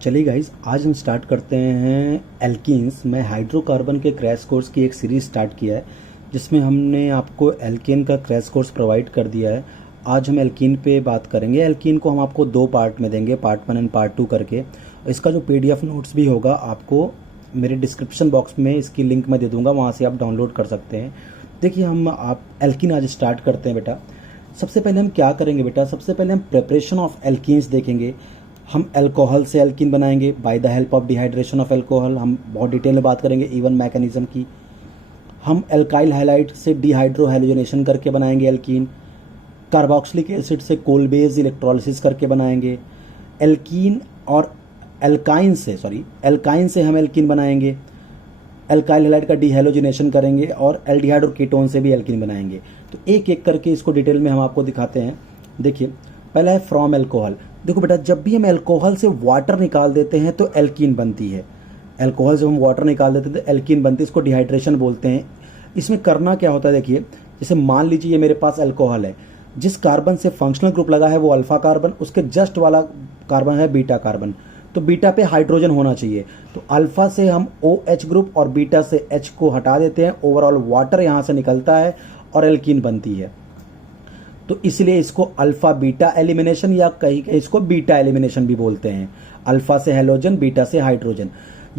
चलिए गाइस, आज हम स्टार्ट करते हैं एल्कीन्स। मैं हाइड्रोकार्बन के क्रैश कोर्स की एक सीरीज़ स्टार्ट किया है जिसमें हमने आपको एल्कीन का क्रैश कोर्स प्रोवाइड कर दिया है। आज हम एल्कीन पे बात करेंगे। एल्कीन को हम आपको दो पार्ट में देंगे, पार्ट 1 एंड पार्ट 2 करके। इसका जो PDF नोट्स भी होगा आपको मेरे डिस्क्रिप्शन बॉक्स में इसकी लिंक मैं दे दूँगा, वहाँ से आप डाउनलोड कर सकते हैं। देखिए, आप एल्कीन आज स्टार्ट करते हैं बेटा। सबसे पहले हम क्या करेंगे बेटा, सबसे पहले हम प्रिपरेशन ऑफ एल्कीन्स देखेंगे। हम अल्कोहल से एल्कीन बनाएंगे by the help of dehydration of alcohol. हम बहुत डिटेल में बात करेंगे इवन मैकेनिज्म की। हम एल्काइल हैलाइड से डिहाइड्रो हैलोजनेशन करके बनाएंगे एल्कीन। कार्बोक्सिलिक एसिड से कोलबेज इलेक्ट्रोलिसिस करके बनाएंगे एल्कीन। और एल्काइन से हम एल्कीन बनाएंगे। एल्काइल हैलाइड का डिहैलोजिनेशन करेंगे और एल्डिहाइड और कीटोन से भी एल्कीन बनाएंगे। तो एक एक करके इसको डिटेल में हम आपको दिखाते हैं। देखिए, पहला है फ्रॉम एल्कोहल। देखो बेटा, जब भी हम एल्कोहल से वाटर निकाल देते हैं तो एल्कीन बनती है। एल्कोहल से हम वाटर निकाल देते हैं तो एल्कीन बनती है, इसको डिहाइड्रेशन बोलते हैं। इसमें करना क्या होता है, देखिए, जैसे मान लीजिए ये मेरे पास एल्कोहल है, जिस कार्बन से फंक्शनल ग्रुप लगा है वो अल्फा कार्बन, उसके जस्ट वाला कार्बन है बीटा कार्बन। तो बीटा पे हाइड्रोजन होना चाहिए, तो अल्फा से हम OH ग्रुप और बीटा से H को हटा देते हैं। ओवरऑल वाटर यहाँ से निकलता है और एल्कीन बनती है। तो इसलिए इसको अल्फा बीटा एलिमिनेशन या कहीं इसको बीटा एलिमिनेशन भी बोलते हैं। अल्फा से हैलोजन, बीटा से हाइड्रोजन।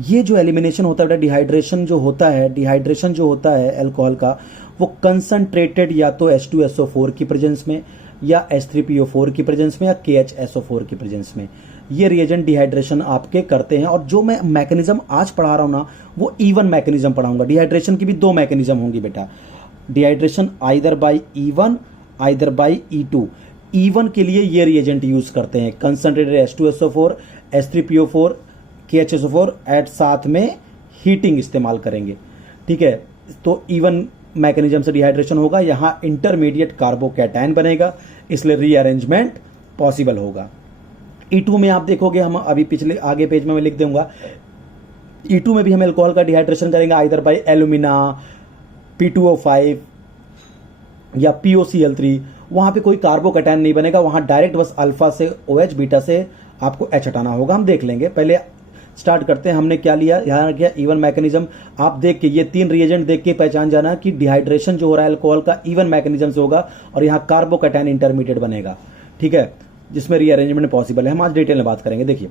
ये जो एलिमिनेशन होता है, डिहाइड्रेशन जो होता है अल्कोहल का, वो कंसंट्रेटेड या तो H2SO4 की प्रेजेंस में या H3PO4 की प्रेजेंस में या KHSO4 की प्रेजेंस में ये रिएजेंट डिहाइड्रेशन आपके करते हैं। और जो मैं मैकेनिज्म आज पढ़ा रहा हूं ना, वो इवन मैकेनिज्म पढ़ाऊंगा। डिहाइड्रेशन की भी दो मैकेनिज्म होंगी बेटा। Dehydration either bye E1 either bye E2। E1 के लिए ये रिएजेंट यूज करते हैं, concentrated H2SO4 H3PO4 KHSO4 eight साथ में हीटिंग इस्तेमाल करेंगे। ठीक है, तो E1 मैकेनिज्म से डिहाइड्रेशन होगा। यहां इंटरमीडिएट कार्बोकैटायन बनेगा, इसलिए रीअरेंजमेंट पॉसिबल होगा। E2 में आप देखोगे, हम अभी पिछले आगे पेज में मैं लिख दूंगा, E2 में भी हम अल्कोहल का डिहाइड्रेशन करेंगे आइदर बाय एल्यूमिना, P2O5 या POCl3। वहां पे कोई कार्बोकैटायन नहीं बनेगा, वहां डायरेक्ट बस अल्फा से OH, बीटा से आपको H हटाना होगा। हम देख लेंगे, पहले स्टार्ट करते हैं। हमने क्या लिया, ध्यान रखिए, इवन मैकेनिज्म। आप देख के ये तीन रिएजेंट देख के पहचान जाना कि डिहाइड्रेशन जो हो रहा है अल्कोहल का इवन मैकेनिज्म से होगा और यहाँ कार्बोकैटायन इंटरमीडिएट बनेगा। ठीक है, जिसमें रीअरेंजमेंट पॉसिबल है। हम आज डिटेल में बात करेंगे। देखिए,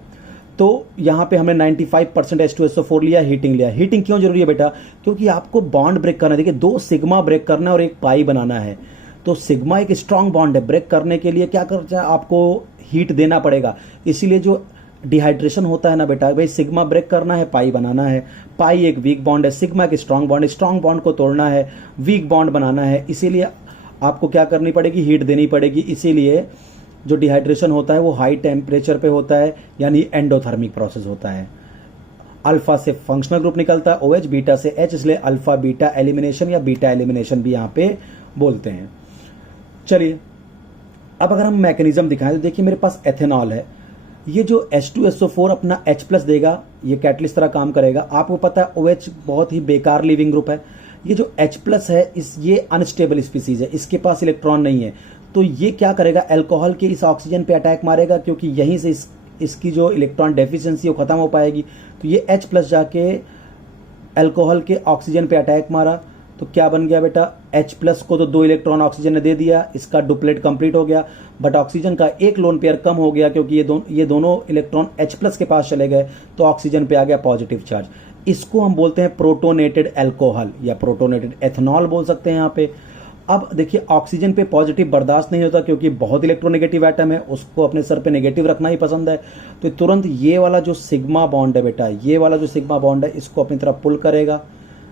तो यहाँ पे हमने 95% H2SO4 लिया, हीटिंग लिया। हीटिंग क्यों जरूरी है बेटा, क्योंकि आपको बॉन्ड ब्रेक करना है। देखिए, 2 सिग्मा ब्रेक करना है और एक पाई बनाना है। तो सिग्मा एक स्ट्रांग बॉन्ड है, ब्रेक करने के लिए क्या करना है, आपको हीट देना पड़ेगा। इसीलिए जो डिहाइड्रेशन होता है ना बेटा, भाई सिग्मा ब्रेक करना है, पाई बनाना है। पाई एक वीक बॉन्ड है, सिग्मा एक स्ट्रांग बॉन्ड है। स्ट्रांग बॉन्ड को तोड़ना है, वीक बॉन्ड बनाना है, इसीलिए आपको क्या करनी पड़ेगी, हीट देनी पड़ेगी। इसीलिए जो डिहाइड्रेशन होता है वो हाई टेम्परेचर पे होता है, यानी एंडोथर्मिक प्रोसेस होता है। अल्फा से फंक्शनल ग्रुप निकलता है OH, बीटा से H, इसलिए अल्फा बीटा एलिमिनेशन या बीटा एलिमिनेशन भी यहाँ पे बोलते हैं। चलिए, अब अगर हम मैकेनिज्म दिखाएं तो देखिए, मेरे पास एथेनॉल है। ये जो H2SO4 अपना H+ देगा, ये कैटलिस्ट तरह काम करेगा। आपको पता है OH बहुत ही बेकार लिविंग ग्रुप है। ये जो H+ है, ये अनस्टेबल स्पीसीज है, इसके पास इलेक्ट्रॉन नहीं है। तो ये क्या करेगा, अल्कोहल के इस ऑक्सीजन पे अटैक मारेगा, क्योंकि यहीं से इसकी जो इलेक्ट्रॉन डेफिशिएंसी वो खत्म हो पाएगी। तो ये H+ जाके अल्कोहल के ऑक्सीजन पे अटैक मारा, तो क्या बन गया बेटा, H+ को तो 2 इलेक्ट्रॉन ऑक्सीजन ने दे दिया, इसका डुप्लेट कंप्लीट हो गया। बट ऑक्सीजन का एक लोन पेयर कम हो गया, क्योंकि ये दोनों इलेक्ट्रॉन H+ के पास चले गए, तो ऑक्सीजन पे आ गया पॉजिटिव चार्ज। इसको हम बोलते हैं प्रोटोनेटेड अल्कोहल या प्रोटोनेटेड एथनॉल बोल सकते हैं यहाँ पे। अब देखिए, ऑक्सीजन पे पॉजिटिव बर्दाश्त नहीं होता, क्योंकि बहुत इलेक्ट्रोनेगेटिव एटम है, उसको अपने सर पे नेगेटिव रखना ही पसंद है। तो तुरंत ये वाला जो सिग्मा बॉन्ड है बेटा, ये वाला जो सिग्मा बॉन्ड है, इसको अपनी तरफ पुल करेगा,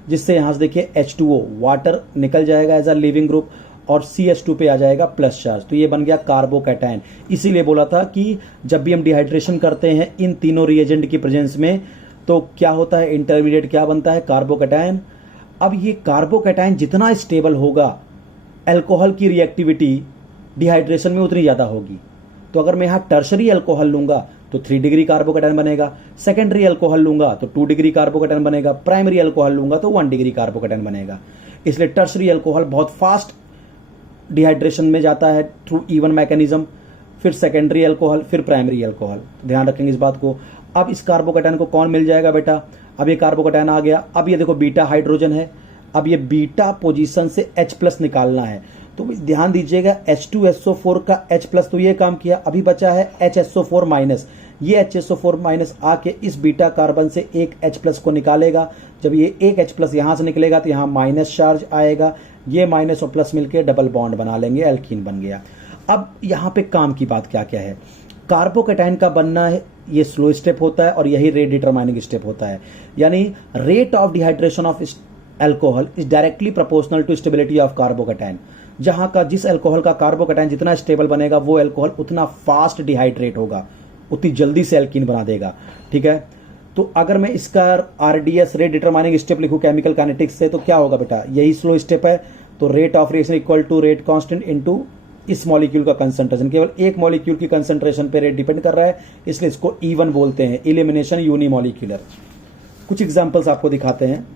जिससे यहां से देखिए H2O वाटर निकल जाएगा एज अ लिविंग ग्रुप और CH2 पे आ जाएगा प्लस चार्ज। तो ये बन गया कार्बोकैटायन। इसीलिए बोला था कि जब भी हम डिहाइड्रेशन करते हैं इन तीनों रिएजेंट की प्रेजेंस में, तो क्या होता है, इंटरमीडिएट क्या बनता है, कार्बोकैटायन। अब ये कार्बोकैटायन जितना स्टेबल होगा, अल्कोहल की रिएक्टिविटी डिहाइड्रेशन में उतनी ज्यादा होगी। तो अगर मैं यहाँ टर्शरी अल्कोहल लूंगा तो 3 डिग्री कार्बोकैटायन बनेगा, सेकेंडरी अल्कोहल लूंगा तो 2 डिग्री कार्बोकैटायन बनेगा, प्राइमरी अल्कोहल लूंगा तो 1 डिग्री कार्बोकैटायन बनेगा। इसलिए टर्शरी अल्कोहल बहुत फास्ट डिहाइड्रेशन में जाता है थ्रू इवन मैकेनिज्म। फिर सेकेंडरी अल्कोहल, फिर प्राइमरी अल्कोहल। ध्यान रखेंगे इस बात को। अब इस कार्बोकैटायन को कौन मिल जाएगा बेटा? अब ये कार्बोकैटायन आ गया। अब ये देखो बीटा हाइड्रोजन है, अब ये बीटा पोजीशन से H+ निकालना है। तो ध्यान दीजिएगा H2SO4 का H+ तो ये काम किया, अभी बचा है HSO4-। ये HSO4- आके इस बीटा कार्बन से एक H+ को निकालेगा। जब ये एक H+ यहां से निकलेगा तो यहां माइनस चार्ज आएगा, ये माइनस और प्लस मिलकर डबल बॉन्ड बना लेंगे, एल्कीन बन गया। अब यहां पे काम की बात क्या क्या है? कार्बोकैटायन का बनना है, ये स्लो स्टेप होता है और यही रेट डिटरमाइनिंग स्टेप होता है। यानी rate of dehydration of alcohol is directly proportional to stability of carbocation. जहां का जिस अल्कोहल का कार्बोकैटायन जितना स्टेबल बनेगा वो अल्कोहल उतना फास्ट डिहाइड्रेट होगा, उतनी जल्दी से एल्कीन बना देगा। ठीक है, तो अगर मैं इसका RDS रेट डिटरमाइनिंग स्टेप लिखूं केमिकल काइनेटिक्स से तो क्या होगा बेटा? यही स्लो स्टेप है। तो rate of reaction equal to rate constant into इस मॉलिक्यूल का कंसंट्रेशन। केवल एक मॉलिक्यूल की कंसंट्रेशन पे रेट डिपेंड कर रहा है, इसलिए इसको E1 बोलते हैं, एलिमिनेशन यूनिमॉलिक्यूलर। कुछ एग्जांपल्स आपको दिखाते हैं।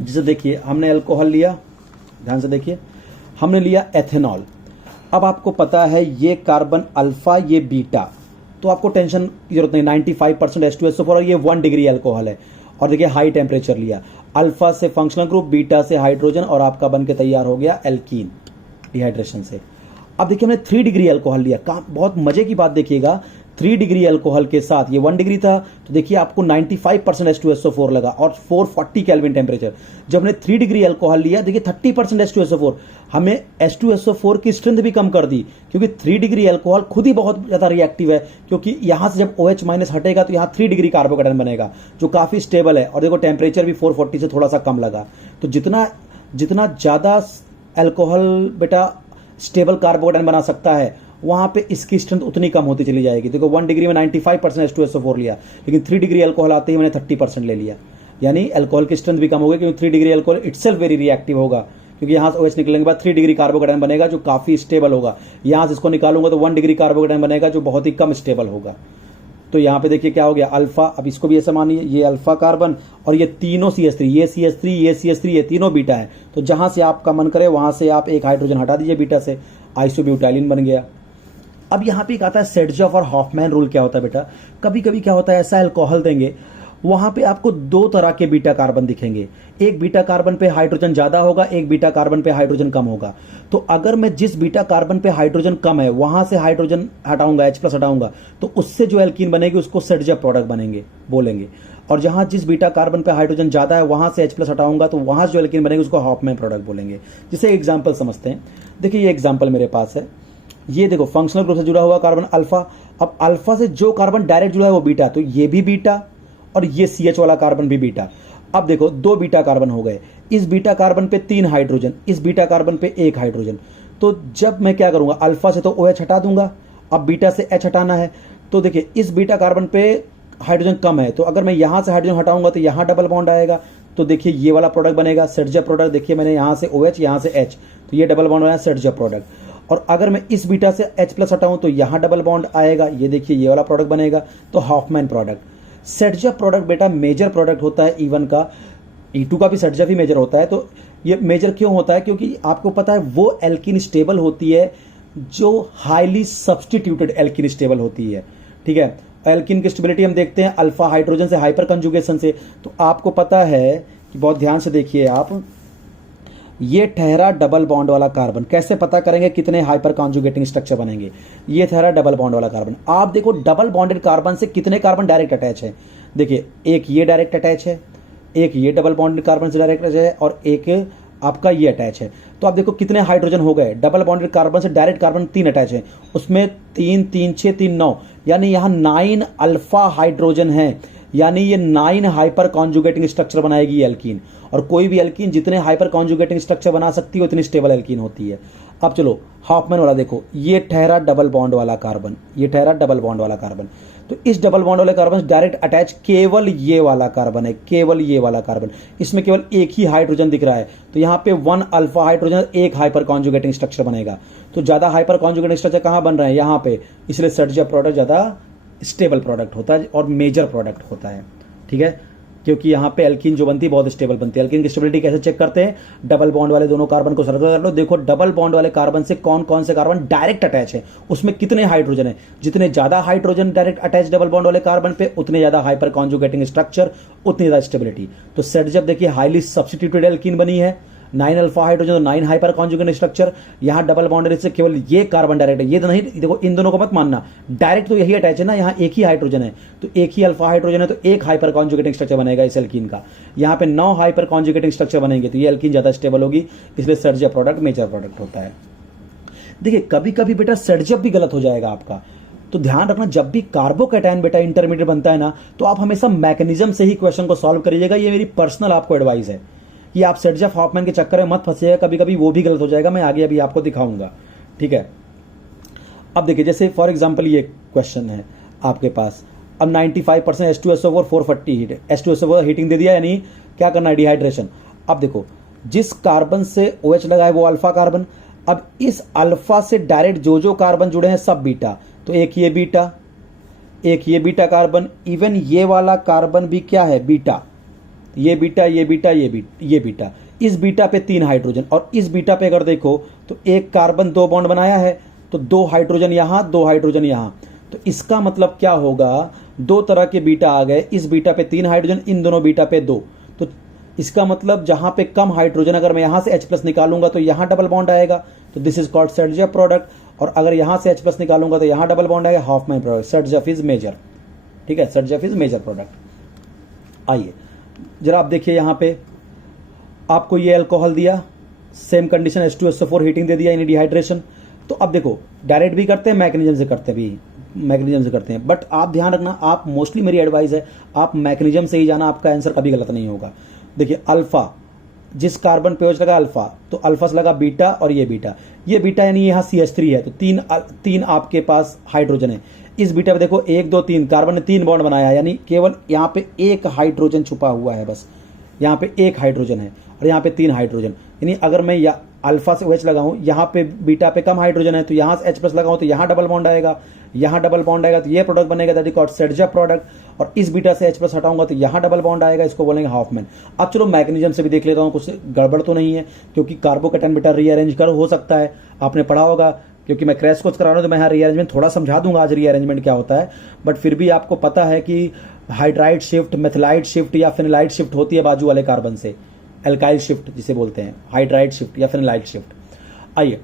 जैसे देखिए हमने अल्कोहल लिया, ध्यान से देखिए, हमने लिया एथेनॉल। अब आपको पता है ये कार्बन अल्फा, ये बीटा, तो आपको टेंशन की जरूरत नहीं। 95% H2SO4 और ये 1 डिग्री अल्कोहल है। और देखिए हाई टेम्परेचर लिया, अल्फा से फंक्शनल ग्रुप, बीटा से हाइड्रोजन, और आपका बन के तैयार हो गया एल्कीन डिहाइड्रेशन से। अब देखिए हमने 3 डिग्री अल्कोहल लिया। बहुत मजे की बात देखिएगा, 3 डिग्री अल्कोहल के साथ ये 1 डिग्री था, तो देखिए आपको 95% H2SO4 लगा और 440 केल्विन टेम्परेचर। जब हमने 3 डिग्री अल्कोहल लिया, देखिए 30% H2SO4, हमें H2SO4 की स्ट्रेंथ भी कम कर दी, क्योंकि 3 डिग्री अल्कोहल खुद ही बहुत ज्यादा रिएक्टिव है। क्योंकि यहां से जब OH- हटेगा तो यहां 3 डिग्री कार्बोकैटायन बनेगा जो काफी स्टेबल है। और देखो टेम्परेचर भी 440 से थोड़ा सा कम लगा। तो जितना ज्यादा अल्कोहल बेटा स्टेबल कार्बोकैटायन बना सकता है, वहां पे इसकी स्ट्रेंथ उतनी कम होती चली जाएगी। देखो 1 डिग्री में 95% H2SO4 लिया, लेकिन 3 डिग्री अल्कोहल आते ही मैंने 30% ले लिया, यानी अल्कोहल की स्ट्रेंथ भी कम हो गई, क्योंकि 3 degree alcohol itself very reactive होगा। क्योंकि यहाँ से OH निकलने के बाद 3 डिग्री कार्बोकैटायन बनेगा जो काफी स्टेबल होगा। यहाँ से इसको निकालूंगा तो 1 डिग्री कार्बोकैटायन बनेगा जो बहुत ही कम स्टेबल होगा। तो यहाँ पे देखिए क्या हो गया, अल्फा। अब इसको भी ऐसा मानिए, ये अल्फा कार्बन और ये तीनों CH3, ये CH3, ये CH3, ये तीनों बीटा है। तो जहां से आपका मन करे वहां से आप एक हाइड्रोजन हटा दीजिए बीटा से, आइसोब्यूटाइलिन बन गया। अब यहाँ पे एक आता है सेडजॉफ और हॉफमैन रूल। क्या होता है बेटा? कभी कभी क्या होता है, ऐसा अल्कोहल देंगे वहां पे आपको 2 तरह के बीटा कार्बन दिखेंगे। एक बीटा कार्बन पे हाइड्रोजन ज्यादा होगा, एक बीटा कार्बन पे हाइड्रोजन कम होगा। तो अगर मैं जिस बीटा कार्बन पे हाइड्रोजन कम है वहां से हाइड्रोजन हटाऊंगा, H+ हटाऊंगा, तो उससे जो एल्कीन बनेगी उसको सेडजॉफ प्रोडक्ट बनेंगे बोलेंगे। और जहां जिस बीटा कार्बन पे हाइड्रोजन ज्यादा है वहां से H+ हटाऊंगा तो वहां से जो एल्कीन बनेगी उसको हॉफमैन प्रोडक्ट बोलेंगे। जिसे एग्जाम्पल समझते हैं। देखिए ये एग्जाम्पल मेरे पास है, ये देखो फंक्शनल ग्रुप से जुड़ा हुआ कार्बन अल्फा। अब अल्फा से जो कार्बन डायरेक्ट जुड़ा है वो बीटा, तो ये भी बीटा और ये CH वाला कार्बन भी बीटा। अब देखो 2 बीटा कार्बन हो गए, इस बीटा कार्बन पे 3 हाइड्रोजन, इस बीटा कार्बन पे 1 हाइड्रोजन। तो जब मैं क्या करूंगा, अल्फा से तो OH हटा दूंगा, अब बीटा से H हटाना है। तो देखिए इस बीटा कार्बन पे हाइड्रोजन कम है, तो अगर मैं यहां से हाइड्रोजन हटाऊंगा तो यहां डबल बॉन्ड आएगा, तो देखिए ये वाला प्रोडक्ट बनेगा सेडजॉफ प्रोडक्ट। देखिए मैंने यहां से OH यहां से H, तो ये डबल बॉन्ड आया सेडजॉफ प्रोडक्ट। और अगर मैं इस बीटा से H+ हटाऊं तो यहां डबल बॉन्ड आएगा, ये देखिए ये वाला प्रोडक्ट बनेगा, तो हॉफमैन प्रोडक्ट। सेडजॉफ प्रोडक्ट बेटा मेजर प्रोडक्ट होता है E1 का, E2 का भी सेडजॉफ ही मेजर होता है। तो ये मेजर क्यों होता है? क्योंकि आपको पता है वो एल्कीन स्टेबल होती है जो हाईली सब्सटीट्यूटेड एल्कीन स्टेबल होती है। ठीक है, एल्कीन की स्टेबिलिटी हम देखते हैं अल्फा हाइड्रोजन से, हाइपर कंजुगेशन से। तो आपको पता है कि बहुत ध्यान से देखिए आप, ये ठहरा डबल बॉन्ड वाला कार्बन, कैसे पता करेंगे कितने हाइपर कॉन्जुगेटिंग स्ट्रक्चर बनेंगे? ये ठहरा डबल बॉन्ड वाला कार्बन। आप देखो डबल बॉन्डेड कार्बन से कितने कार्बन डायरेक्ट अटैच है। देखिए एक ये डायरेक्ट अटैच है, एक ये डबल बॉन्डेड कार्बन से डायरेक्ट अटैच है, और एक आपका ये अटैच है। तो आप देखो कितने हाइड्रोजन हो गए, डबल बॉन्डेड कार्बन से डायरेक्ट कार्बन 3 अटैच है, उसमें 3 3 6 3 9, यानी यहां 9 अल्फा हाइड्रोजन है, यानी ये 9 हाइपर कॉन्जुगेटिंग स्ट्रक्चर बनाएगी एल्कीन। और कोई भी एल्कीन जितने हाइपर कॉन्जुगेटिंग स्ट्रक्चर बना सकती है उतनी स्टेबल एल्कीन होती है। अब चलो हॉफमैन वाला देखो, ये ठहरा डबल बॉन्ड वाला कार्बन, ये ठहरा डबल बॉन्ड वाला कार्बन। तो इस डबल बॉन्ड वाले कार्बन से डायरेक्ट अटैच केवल ये वाला कार्बन है, केवल ये वाला कार्बन। इसमें केवल एक ही हाइड्रोजन दिख रहा है, तो यहाँ पे 1 alpha hydrogen, 1 hyper conjugating structure बनेगा। तो ज्यादा हाइपर कॉन्जुगेटिंग स्ट्रक्चर कहां बन रहे हैं? यहाँ पे, इसलिए सेडजॉफ प्रोडक्ट ज्यादा स्टेबल प्रोडक्ट होता है और मेजर प्रोडक्ट होता है। ठीक है, क्योंकि यहाँ पे एल्कीन जो बनती है बहुत स्टेबल बनती है। एल्कीन की स्टेबिलिटी कैसे चेक करते हैं, डबल बॉन्ड वाले दोनों कार्बन को सर्कल कर लो, देखो डबल बॉन्ड वाले कार्बन से कौन कौन से कार्बन डायरेक्ट अटैच है, उसमें कितने हाइड्रोजन है, जितने ज्यादा hydrogen direct attach double bond वाले कार्बन पे उतने ज्यादा हाइपर कॉन्जुगेटिंग स्ट्रक्चर, उतनी ज्यादा स्टेबिलिटी। तो सेट जब देखिए हाईली सब्स्टिट्यूटेड एल्कीन बनी है, 9 अल्फा हाइड्रोजन तो 9 हाइपर कॉन्जुगेट स्ट्रक्चर, यहां डबल बॉन्ड से केवल ये कार्बन डायरेक्ट है, ये तो नहीं, देखो इन दोनों को मत मानना, डायरेक्ट तो यही अटैच है ना, यहां एक ही हाइड्रोजन है, तो एक ही अल्फा हाइड्रोजन है, तो एक हाइपर कॉन्जुगेटिंग स्ट्रक्चर बनेगा इस एल्कीन का। यहां पे 9 हाइपर कॉन्जुगेटिंग स्ट्रक्चर बनेंगे, तो ये एल्कीन ज्यादा स्टेबल होगी, इसलिए सर्जप प्रोडक्ट मेजर प्रोडक्ट होता है। देखिए कभी कभी बेटा सर्जप भी गलत हो जाएगा आपका, तो ध्यान रखना जब भी कार्बोकैटायन बेटा इंटरमीडिएट बनता है ना, तो आप हमेशा मैकेनिज्म से ही क्वेश्चन को सॉल्व करिएगा, ये मेरी पर्सनल आपको एडवाइस है कि आप सर्जफ हॉफमैन के चक्कर में मत फंसिएगा, कभी कभी वो भी गलत हो जाएगा, मैं आगे अभी आपको दिखाऊंगा, ठीक है। अब देखिए जैसे फॉर एग्जांपल ये क्वेश्चन है आपके पास, अब 95% H2SO4 440 हीट, H2SO4 हीटिंग दे दिया, यानी क्या करना है, डिहाइड्रेशन। अब देखो जिस कार्बन से OH लगा है वो अल्फा कार्बन, अब इस अल्फा से डायरेक्ट जो कार्बन जुड़े हैं सब बीटा, तो एक ये बीटा कार्बन, इवन ये वाला कार्बन भी क्या है, बीटा, ये बीटा ये बीटा ये बीटा, इस बीटा पे 3 हाइड्रोजन, और इस बीटा पे अगर देखो तो एक कार्बन 2 बॉन्ड बनाया है, तो 2 हाइड्रोजन यहां 2 हाइड्रोजन यहां, तो इसका मतलब क्या होगा, 2 तरह के बीटा आ गए, इस बीटा पे 3 हाइड्रोजन, इन दोनों बीटा पे 2, तो इसका मतलब जहां पे कम हाइड्रोजन, अगर मैं यहां से H+ निकालूंगा तो यहां डबल बॉन्ड आएगा, तो दिस इज कॉल्ड सर्जप प्रोडक्ट, और अगर यहां से H+ निकालूंगा तो यहां डबल बॉन्ड आएगा, हॉफमैन प्रोडक्ट, सर्जप इज मेजर, ठीक है, सर्जप इज मेजर प्रोडक्ट। आइए जरा आप देखिए यहां पे आपको ये अल्कोहल दिया, सेम कंडीशन H2SO4 हीटिंग दे दिया, यानी डिहाइड्रेशन। तो अब देखो डायरेक्ट भी करते हैं, मैकेनिज्म से करते हैं, बट आप ध्यान रखना, आप मोस्टली मेरी एडवाइस है आप मैकेनिज्म से ही जाना, आपका आंसर कभी गलत नहीं होगा। देखिए अल्फा, जिस कार्बन पे OH लगा अल्फा, तो अल्फा से लगा बीटा, और ये बीटा यानी यहाँ CH3 है, तो तीन आपके पास हाइड्रोजन है, इस बीटा पे देखो 1 2 3 कार्बन ने 3 बॉन्ड बनाया, यानी केवल यहाँ पे एक हाइड्रोजन छुपा हुआ है, बस यहाँ पे एक हाइड्रोजन है, और यहाँ पे 3 हाइड्रोजन, यानी अगर मैं अल्फा से OH लगाऊं, यहाँ पे बीटा पे कम हाइड्रोजन है, तो यहाँ से H+ लगाऊं तो यहाँ डबल बॉन्ड आएगा, यहाँ डबल बॉन्ड आएगा, तो ये प्रोडक्ट बनेगा, दैट इज कॉल्ड सर्जप प्रोडक्ट, और इस बीटा से H+ हटाऊंगा तो यहाँ डबल बॉन्ड आएगा, इसको बोलेंगे हॉफमैन। अब चलो मैकेनिज्म से भी देख लेता हूँ, कुछ गड़बड़ तो नहीं है, क्योंकि कार्बोकैटायन बेटा रीअरेंज कर हो सकता है, आपने पढ़ा होगा, क्योंकि मैं क्रैश कोर्स करा रहा हूँ तो मैं यहाँ रीअरेंजमेंट थोड़ा समझा दूंगा आज, रीअरेंजमेंट क्या होता है, बट फिर भी आपको पता है कि हाइड्राइड शिफ्ट, मेथिलाइड शिफ्ट या फिनाइलाइड शिफ्ट होती है बाजू वाले कार्बन से, एल्काइल शिफ्ट जिसे बोलते हैं, हाइड्राइड शिफ्ट या फिनाइलाइड शिफ्ट। आइए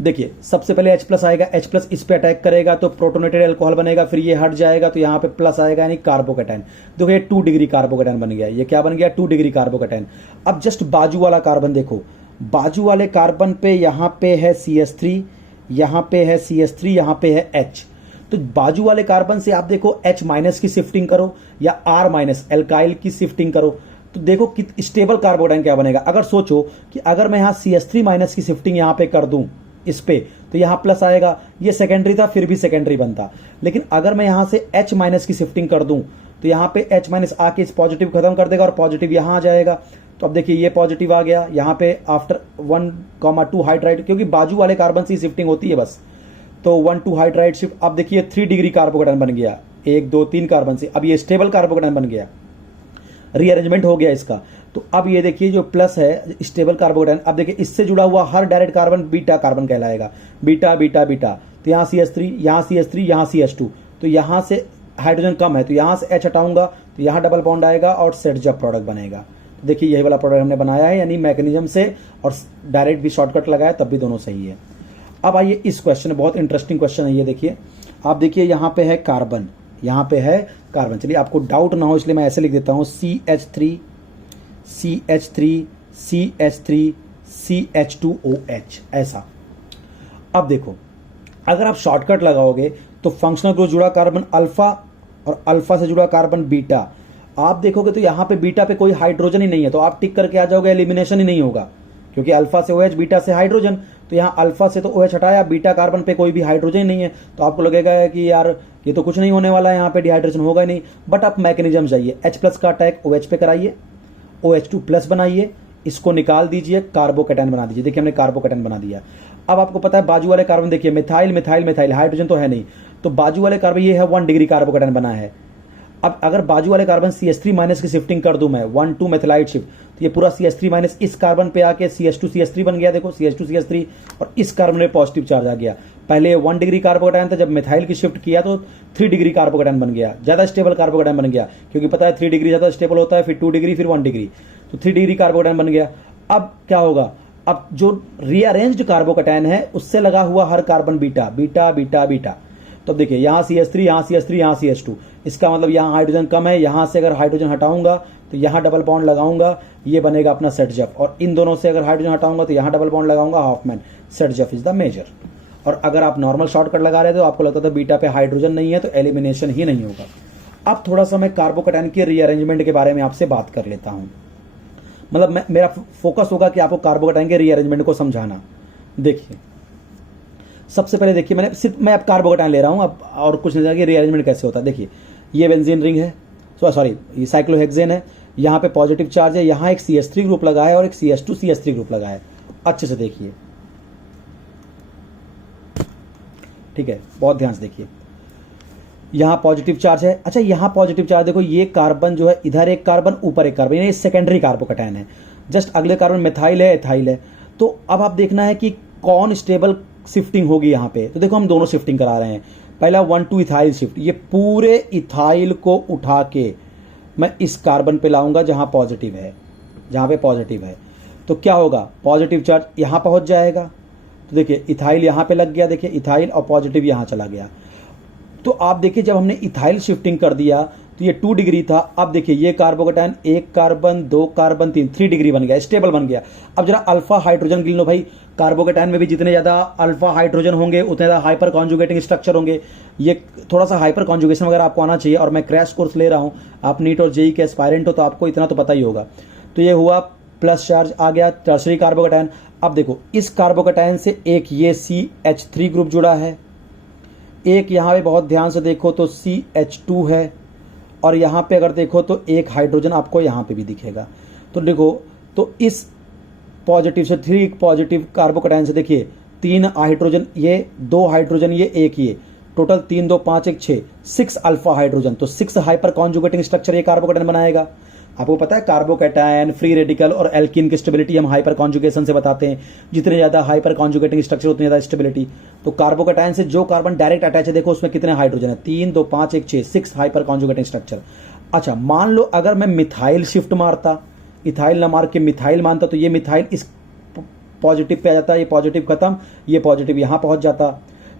देखिए सबसे पहले H+ आएगा, H+ इस पे अटैक करेगा तो प्रोटोनेटेड अल्कोहल बनेगा, फिर ये हट जाएगा तो यहाँ पे प्लस आएगा, यानी कार्बोकैटायन। देखो ये 2 डिग्री कार्बोकैटायन बन गया, ये क्या बन गया, 2 डिग्री कार्बोकैटायन। अब जस्ट बाजू वाला कार्बन देखो, बाजू वाले कार्बन पे यहाँ पे है CH3, यहाँ पे है CH3, यहाँ पे है H, तो बाजू वाले कार्बन से आप देखो H- की शिफ्टिंग करो या R- एल्काइल की शिफ्टिंग करो, तो देखो कि स्टेबल कार्बोकैटायन क्या बनेगा। अगर सोचो कि अगर मैं यहाँ CH3- की शिफ्टिंग यहाँ पे कर दूं इस पे, तो यहाँ प्लस आएगा, ये सेकेंडरी था फिर भी सेकेंडरी बनता, लेकिन अगर मैं यहाँ से H- की शिफ्टिंग कर दूं तो यहाँ पे H- आके इस पॉजिटिव खत्म कर देगा और पॉजिटिव यहाँ आ जाएगा। तो अब देखिए ये पॉजिटिव आ गया, यहाँ पे आफ्टर 1,2 हाइड्राइड, क्योंकि बाजू वाले कार्बन से शिफ्टिंग होती है बस, तो 1 2 हाइड्राइड शिफ्ट। अब देखिए 3 डिग्री कार्बोकैटायन बन गया, 1 2 3 कार्बन से, अब ये स्टेबल कार्बोकैटायन बन गया, रीअरेंजमेंट हो गया इसका। तो अब ये देखिए जो प्लस है स्टेबल कार्बोकैटायन, अब देखिए इससे जुड़ा हुआ हर डायरेक्ट कार्बन बीटा कार्बन कहलाएगा, बीटा बीटा बीटा, तो यहाँ CH3, यहाँ CH3, यहाँ CH2, तो यहाँ से हाइड्रोजन कम है तो यहाँ से H हटाऊंगा तो यहाँ डबल बॉन्ड आएगा और सर्जप प्रोडक्ट बनेगा। तो देखिए यही वाला प्रोडक्ट हमने बनाया है, यानी मैकेनिज्म से और डायरेक्ट भी शॉर्टकट लगाया तब भी दोनों सही है। अब आइए इस क्वेश्चन, बहुत इंटरेस्टिंग क्वेश्चन है ये, देखिए आप देखिए यहाँ पे है कार्बन, यहाँ पे है कार्बन, चलिए आपको डाउट ना हो इसलिए मैं ऐसे लिख देता हूँ CH3 CH3 CH3 CH2OH ऐसा। अब देखो अगर आप शॉर्टकट लगाओगे तो फंक्शनल ग्रुप जुड़ा कार्बन अल्फा और अल्फा से जुड़ा कार्बन बीटा, आप देखोगे तो यहाँ पे बीटा पे कोई हाइड्रोजन ही नहीं है, तो आप टिक करके आ जाओगे, एलिमिनेशन ही नहीं होगा, क्योंकि अल्फा से OH बीटा से हाइड्रोजन, तो यहाँ अल्फा से तो OH हटाया, बीटा कार्बन पे कोई भी हाइड्रोजन ही नहीं है, तो आपको लगेगा कि यार ये तो कुछ नहीं होने वाला है, यहाँ पे डिहाइड्रेशन होगा ही नहीं। बट आप मैकेनिज्म जाइए, H+ का अटैक OH पे कराइए, OH2+ बनाइए, इसको निकाल दीजिए, कार्बोकैटायन बना दीजिए। देखिए हमने कार्बोकैटायन बना दिया। अब आपको पता है बाजू वाले कार्बन देखिए मिथाइल मिथाइल मिथाइल, हाइड्रोजन तो है नहीं, तो बाजू वाले कार्बन ये है 1 डिग्री कार्बोकैटायन बना है। अब अगर बाजू वाले कार्बन CH3 माइनस की शिफ्टिंग कर दूं मैं 1,2 मेथिलाइड शिफ्ट, तो ये पूरा CH3 माइनस इस कार्बन पे आके CH2 CH3 बन गया। देखो CH2 CH3 और इस कार्बन में पॉजिटिव चार्ज आ गया। पहले 1 डिग्री कार्बोकैटायन था, जब मिथाइल की शिफ्ट किया तो 3 डिग्री कार्बोकैटायन बन गया, ज्यादा स्टेबल कार्बोकैटायन बन गया, क्योंकि पता है 3 डिग्री ज्यादा स्टेबल होता है, फिर 2 डिग्री, फिर 1 डिग्री, तो 3 डिग्री कार्बोकैटायन बन गया। अब क्या होगा, अब जो रीअरेंज्ड कार्बोकैटायन है उससे लगा हुआ हर carbon beta beta beta beta, तो देखिए यहाँ CH3, यहाँ CH3, यहाँ CH2, इसका मतलब यहाँ हाइड्रोजन कम है, यहाँ से अगर हाइड्रोजन हटाऊंगा तो यहाँ डबल बॉन्ड लगाऊंगा, ये बनेगा अपना सेटजेफ, और इन दोनों से अगर हाइड्रोजन हटाऊंगा तो यहाँ डबल बॉन्ड लगाऊंगा, Hofmann. Saytzeff is the major. और अगर आप नॉर्मल शॉर्टकट लगा रहे थे तो आपको लगता था बीटा पे हाइड्रोजन नहीं है तो एलिमिनेशन ही नहीं होगा। अब थोड़ा सा मैं कार्बोकैटायन के रीअरेंजमेंट के बारे में आपसे बात कर लेता हूं, मतलब मेरा फोकस होगा कि आपको कार्बोकैटायन के रीअरेंजमेंट को समझाना। देखिए सबसे पहले देखिए, मैं अब कार्बोकैटायन ले रहा हूं, अब और कुछ नहीं जाएगा, रीअरेंजमेंट कैसे होता है। देखिए ये बेंजीन रिंग है, सॉरी ये साइक्लोहेक्सेन है, यहाँ पे पॉजिटिव चार्ज है, यहाँ एक CH3 ग्रुप लगा है और एक CH2 CH3 ग्रुप लगा है। अच्छे से देखिए, ठीक है, बहुत ध्यान से देखिए, यहाँ पॉजिटिव चार्ज है। अच्छा यहाँ पॉजिटिव चार्ज देखो, ये कार्बन जो है, इधर एक कार्बन ऊपर एक कार्बन, ये सेकेंडरी कार्बोकैटायन है। जस्ट अगले कार्बन मिथाइल है, एथाइल है। तो अब आप देखना है कि कौन स्टेबल शिफ्टिंग होगी यहाँ पे। तो देखो हम दोनों शिफ्टिंग करा रहे हैं। पहला 1,2 इथाइल शिफ्ट, ये पूरे इथाइल को उठा के मैं इस कार्बन पे लाऊंगा जहां पॉजिटिव है, जहां पे पॉजिटिव है। तो क्या होगा, पॉजिटिव चार्ज यहां पहुंच जाएगा। तो देखिए इथाइल यहां पे लग गया, देखिए इथाइल, और पॉजिटिव यहां चला गया। तो आप देखिए जब हमने इथाइल शिफ्टिंग कर दिया तो ये 2 डिग्री था, अब देखिए ये कार्बोकैटायन 1 कार्बन 2 कार्बन 3 डिग्री बन गया, स्टेबल बन गया। अब जरा अल्फा हाइड्रोजन गिन लो भाई, कार्बोकैटायन में भी जितने ज्यादा अल्फा हाइड्रोजन होंगे उतने ज्यादा हाइपर कॉन्जुगेटिंग स्ट्रक्चर होंगे। ये थोड़ा सा हाइपर कॉन्जुगेशन वगैरह आपको आना चाहिए, और मैं क्रैश कोर्स ले रहा हूं, आप नीट और जेई के एस्पायरेंट हो तो आपको इतना तो पता ही होगा। तो ये हुआ प्लस चार्ज आ गया टर्सरी कार्बोकैटायन। अब देखो इस कार्बोकैटायन से एक ये CH3 ग्रुप जुड़ा है, एक यहां पे बहुत ध्यान से देखो तो CH2 है, और यहां पे अगर देखो तो एक हाइड्रोजन आपको यहां पे भी दिखेगा। तो देखो, तो इस पॉजिटिव से 3 पॉजिटिव कार्बोकैटायन से देखिए 3 हाइड्रोजन, ये 2 हाइड्रोजन, ये एक, ये टोटल 3 2 5 1 6 अल्फा हाइड्रोजन। तो 6 हाइपर कॉन्जुगेटिंग स्ट्रक्चर ये कार्बोकैटायन बनाएगा। आपको पता है कार्बोकैटायन, फ्री रेडिकल और एल्कीन की स्टेबिलिटी हम हाइपर कॉन्जुगेशन से बताते हैं, जितने ज्यादा हाइपर कॉन्जुगेटिंग स्ट्रक्चर उतनी ज्यादा स्टेबिलिटी। तो कार्बोकैटायन से जो कार्बन डायरेक्ट अटैच है, देखो उसमें कितने हाइड्रोजन है, 3 2 5 1 6 हाइपर कॉन्जुगेटिंग स्ट्रक्चर। अच्छा मान लो अगर मैं मिथाइल शिफ्ट मारता, इथाइल ना मार के मिथाइल मानता, तो ये मिथाइल इस पॉजिटिव पे आ जाता, ये पॉजिटिव खत्म, ये पॉजिटिव यहां पहुंच जाता।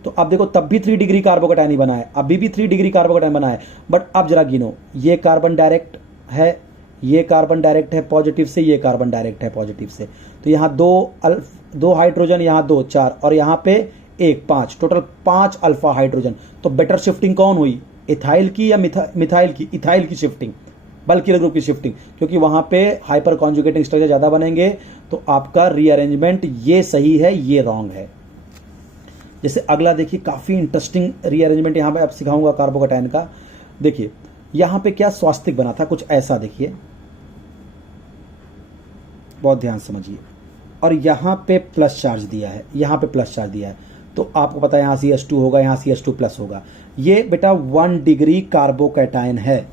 तो अब देखो तब भी 3 डिग्री कार्बोकैटायन ही बना है, अभी भी 3 डिग्री कार्बोकैटायन बना है। बट अब जरा गिनो, ये कार्बन डायरेक्ट है, ये कार्बन डायरेक्ट है पॉजिटिव से, ये कार्बन डायरेक्ट है पॉजिटिव से। तो यहाँ 2 हाइड्रोजन, यहाँ 2 4, और यहाँ पे 1 5, टोटल 5 अल्फा हाइड्रोजन। तो बेटर शिफ्टिंग कौन हुई, इथाइल की या मिथाइल की? इथाइल की शिफ्टिंग, बल्कि ग्रुप की शिफ्टिंग, क्योंकि वहां पे हाइपर कॉन्जुगेटिंग स्ट्रक्चर ज्यादा बनेंगे। तो आपका रीअरेंजमेंट ये सही है, ये रॉन्ग है। जैसे अगला देखिए, काफी इंटरेस्टिंग रीअरेंजमेंट यहां पे आप सिखाऊंगा कार्बोकैटायन का। देखिए यहां पे क्या स्वास्तिक बना था, कुछ ऐसा देखिए, बहुत ध्यान समझिए, और यहां पे प्लस चार्ज दिया है, यहां पे प्लस चार्ज दिया है। तो आपको पता है यहां CH2 होगा, यहां CH2 प्लस होगा। ये बेटा 1 डिग्री कार्बोकैटायन है।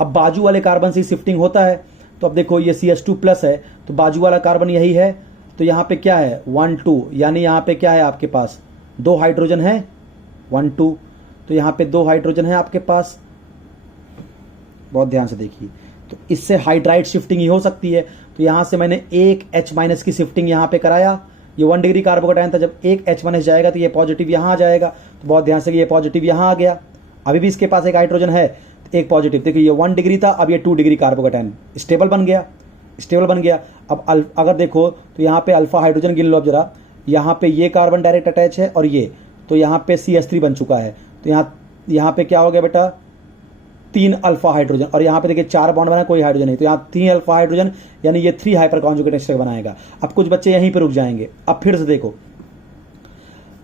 अब बाजू वाले कार्बन से शिफ्टिंग होता है, तो अब देखो ये CH2 प्लस है, तो बाजू वाला कार्बन यही है। तो यहां पे क्या है 1 2, यानी यहां पे क्या है आपके पास 2 हाइड्रोजन है, 1 2, तो यहां पे 2 हाइड्रोजन है आपके पास। बहुत ध्यान से देखिए, तो इससे हाइड्राइड शिफ्टिंग ही हो सकती है। तो यहां से मैंने एक H- की शिफ्टिंग यहां पे कराया, ये 1 डिग्री कार्बोकैटायन था, जब एक H- जाएगा तो ये पॉजिटिव यहां आ जाएगा। तो बहुत ध्यान से, ये पॉजिटिव यहां आ गया, अभी भी इसके पास एक हाइड्रोजन है, एक पॉजिटिव। देखिए ये 1 डिग्री था, अब ये 2 डिग्री कार्बोकैटायन स्टेबल बन गया, स्टेबल बन गया। अब अगर देखो तो यहाँ पे अल्फा हाइड्रोजन गिन लो अब जरा, यहाँ पे ये कार्बन डायरेक्ट अटैच है और ये, तो यहाँ पे CH3 बन चुका है। तो यहाँ पे क्या हो गया बेटा 3 अल्फा हाइड्रोजन, और यहाँ पे देखिए 4 बॉन्ड बना, कोई हाइड्रोजन नहीं, तो यहाँ 3 अल्फा हाइड्रोजन, यानी ये 3 हाइपर कॉन्जुगेटेड स्ट्रक्चर बनाएगा। अब कुछ बच्चे यहीं पे रुक जाएंगे। अब फिर से देखो,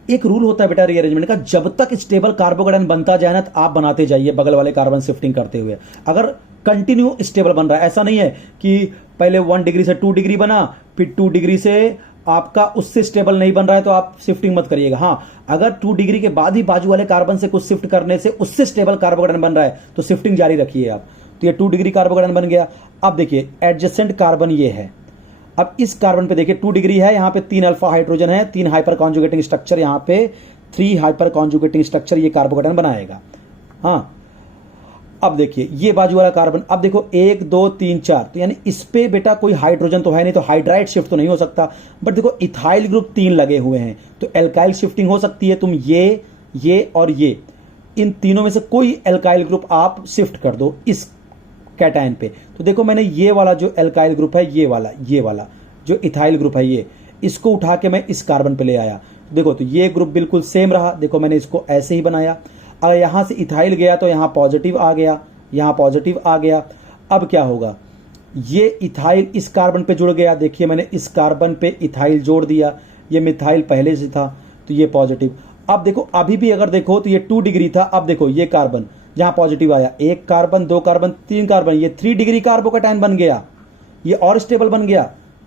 एक रूल होता है बेटा रीअरेंजमेंट का, जब तक स्टेबल कार्बोकैटायन बनता जाए ना, तो आप बनाते जाइए बगल वाले कार्बन शिफ्टिंग करते हुए। अगर कंटिन्यू स्टेबल बन रहा है, ऐसा नहीं है कि पहले 1 डिग्री से 2 डिग्री बना, फिर 2 डिग्री से आपका उससे स्टेबल नहीं बन रहा है तो आप शिफ्टिंग मत करिएगा। हाँ, अगर 2 डिग्री के बाद ही बाजू वाले कार्बन से कुछ शिफ्ट करने से उससे स्टेबल कार्बोकेटायन बन रहा है तो शिफ्टिंग जारी रखिए आप। तो ये 2 डिग्री कार्बोकेटायन बन गया। अब देखिए एडजेसेंट कार्बन ये है। अब इस कार्बन पे देखिए 2 डिग्री है, यहाँ पे 3 अल्फा हाइड्रोजन है, 3 हाइपर कॉन्जुगेटिंग स्ट्रक्चर, यहाँ पे 3 हाइपर कॉन्जुगेटिंग स्ट्रक्चर ये कार्बोकेटायन बनाएगा। हाँ, अब देखिए ये बाजू वाला कार्बन, अब देखो 1 2 3 4, तो यानी इस पे बेटा कोई हाइड्रोजन तो है नहीं, तो हाइड्राइड शिफ्ट तो नहीं हो सकता। बट देखो इथाइल ग्रुप 3 लगे हुए हैं तो एल्काइल शिफ्टिंग हो सकती है। तुम ये और ये, इन तीनों में से कोई एल्काइल ग्रुप आप शिफ्ट कर दो इस कैटायन पे। तो देखो मैंने ये वाला जो एल्काइल ग्रुप है, ये वाला जो इथाइल ग्रुप है, ये इसको उठा के मैं इस कार्बन पे ले आया। देखो तो ये ग्रुप बिल्कुल सेम रहा। देखो मैंने इसको ऐसे ही बनाया। अगर यहां से इथाइल गया तो यहां पॉजिटिव आ गया, यहां पॉजिटिव आ गया। अब क्या होगा, ये इथाइल इस कार्बन पे जुड़ गया। देखिए मैंने इस कार्बन पे इथाइल जोड़ दिया, ये मिथाइल पहले से था तो ये पॉजिटिव। अब देखो अभी भी अगर देखो तो ये 2 डिग्री था। अब देखो ये कार्बन जहां पॉजिटिव आया, 1 कार्बन 2 कार्बन 3 कार्बन, ये 3 डिग्री कार्बोकेटायन बन गया, ये और स्टेबल बन गया।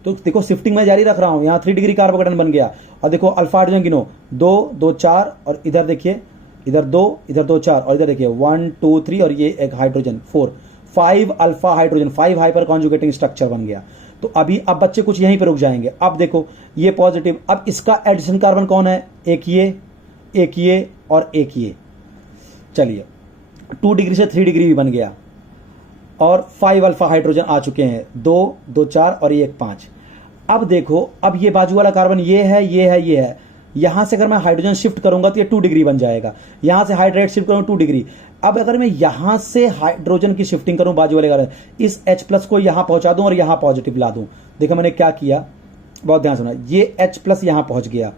तो देखो शिफ्टिंग मैं जारी रख रहा हूं, यहां 3 डिग्री कार्बोकेटायन बन गया। और देखो अल्फा हाइड्रोजन गिनो, 2 2 4, और इधर देखिए इधर 2 4, और इधर देखिए 1 2 3, और ये एक hydrogen 4, 5 alpha hydrogen, 5 hyper conjugating structure बन गया। तो अभी अब बच्चे कुछ यहीं पे रुक जाएंगे। अब देखो ये पॉजिटिव, अब इसका एडिशन कार्बन कौन है, एक ये और एक ये। चलिए 2 डिग्री से 3 डिग्री भी बन गया, और 5 अल्फा हाइड्रोजन आ चुके हैं, 2 2 4 और ये एक 5। अब देखो अब ये बाजू वाला कार्बन ये है। यहां से अगर मैं हाइड्रोजन शिफ्ट करूंगा तो ये 2 डिग्री बन जाएगा। यहां से हाइड्राइड शिफ्ट करूंगा 2 डिग्री। अब अगर मैं यहां से हाइड्रोजन की शिफ्टिंग करूं बाजू वाले कार्बन, इस H+ को यहां पहुंचा दूं और यहां पॉजिटिव ला दूं। देखो मैंने क्या किया, बहुत ध्यान सुना, ये H+ यहां पहुंच गया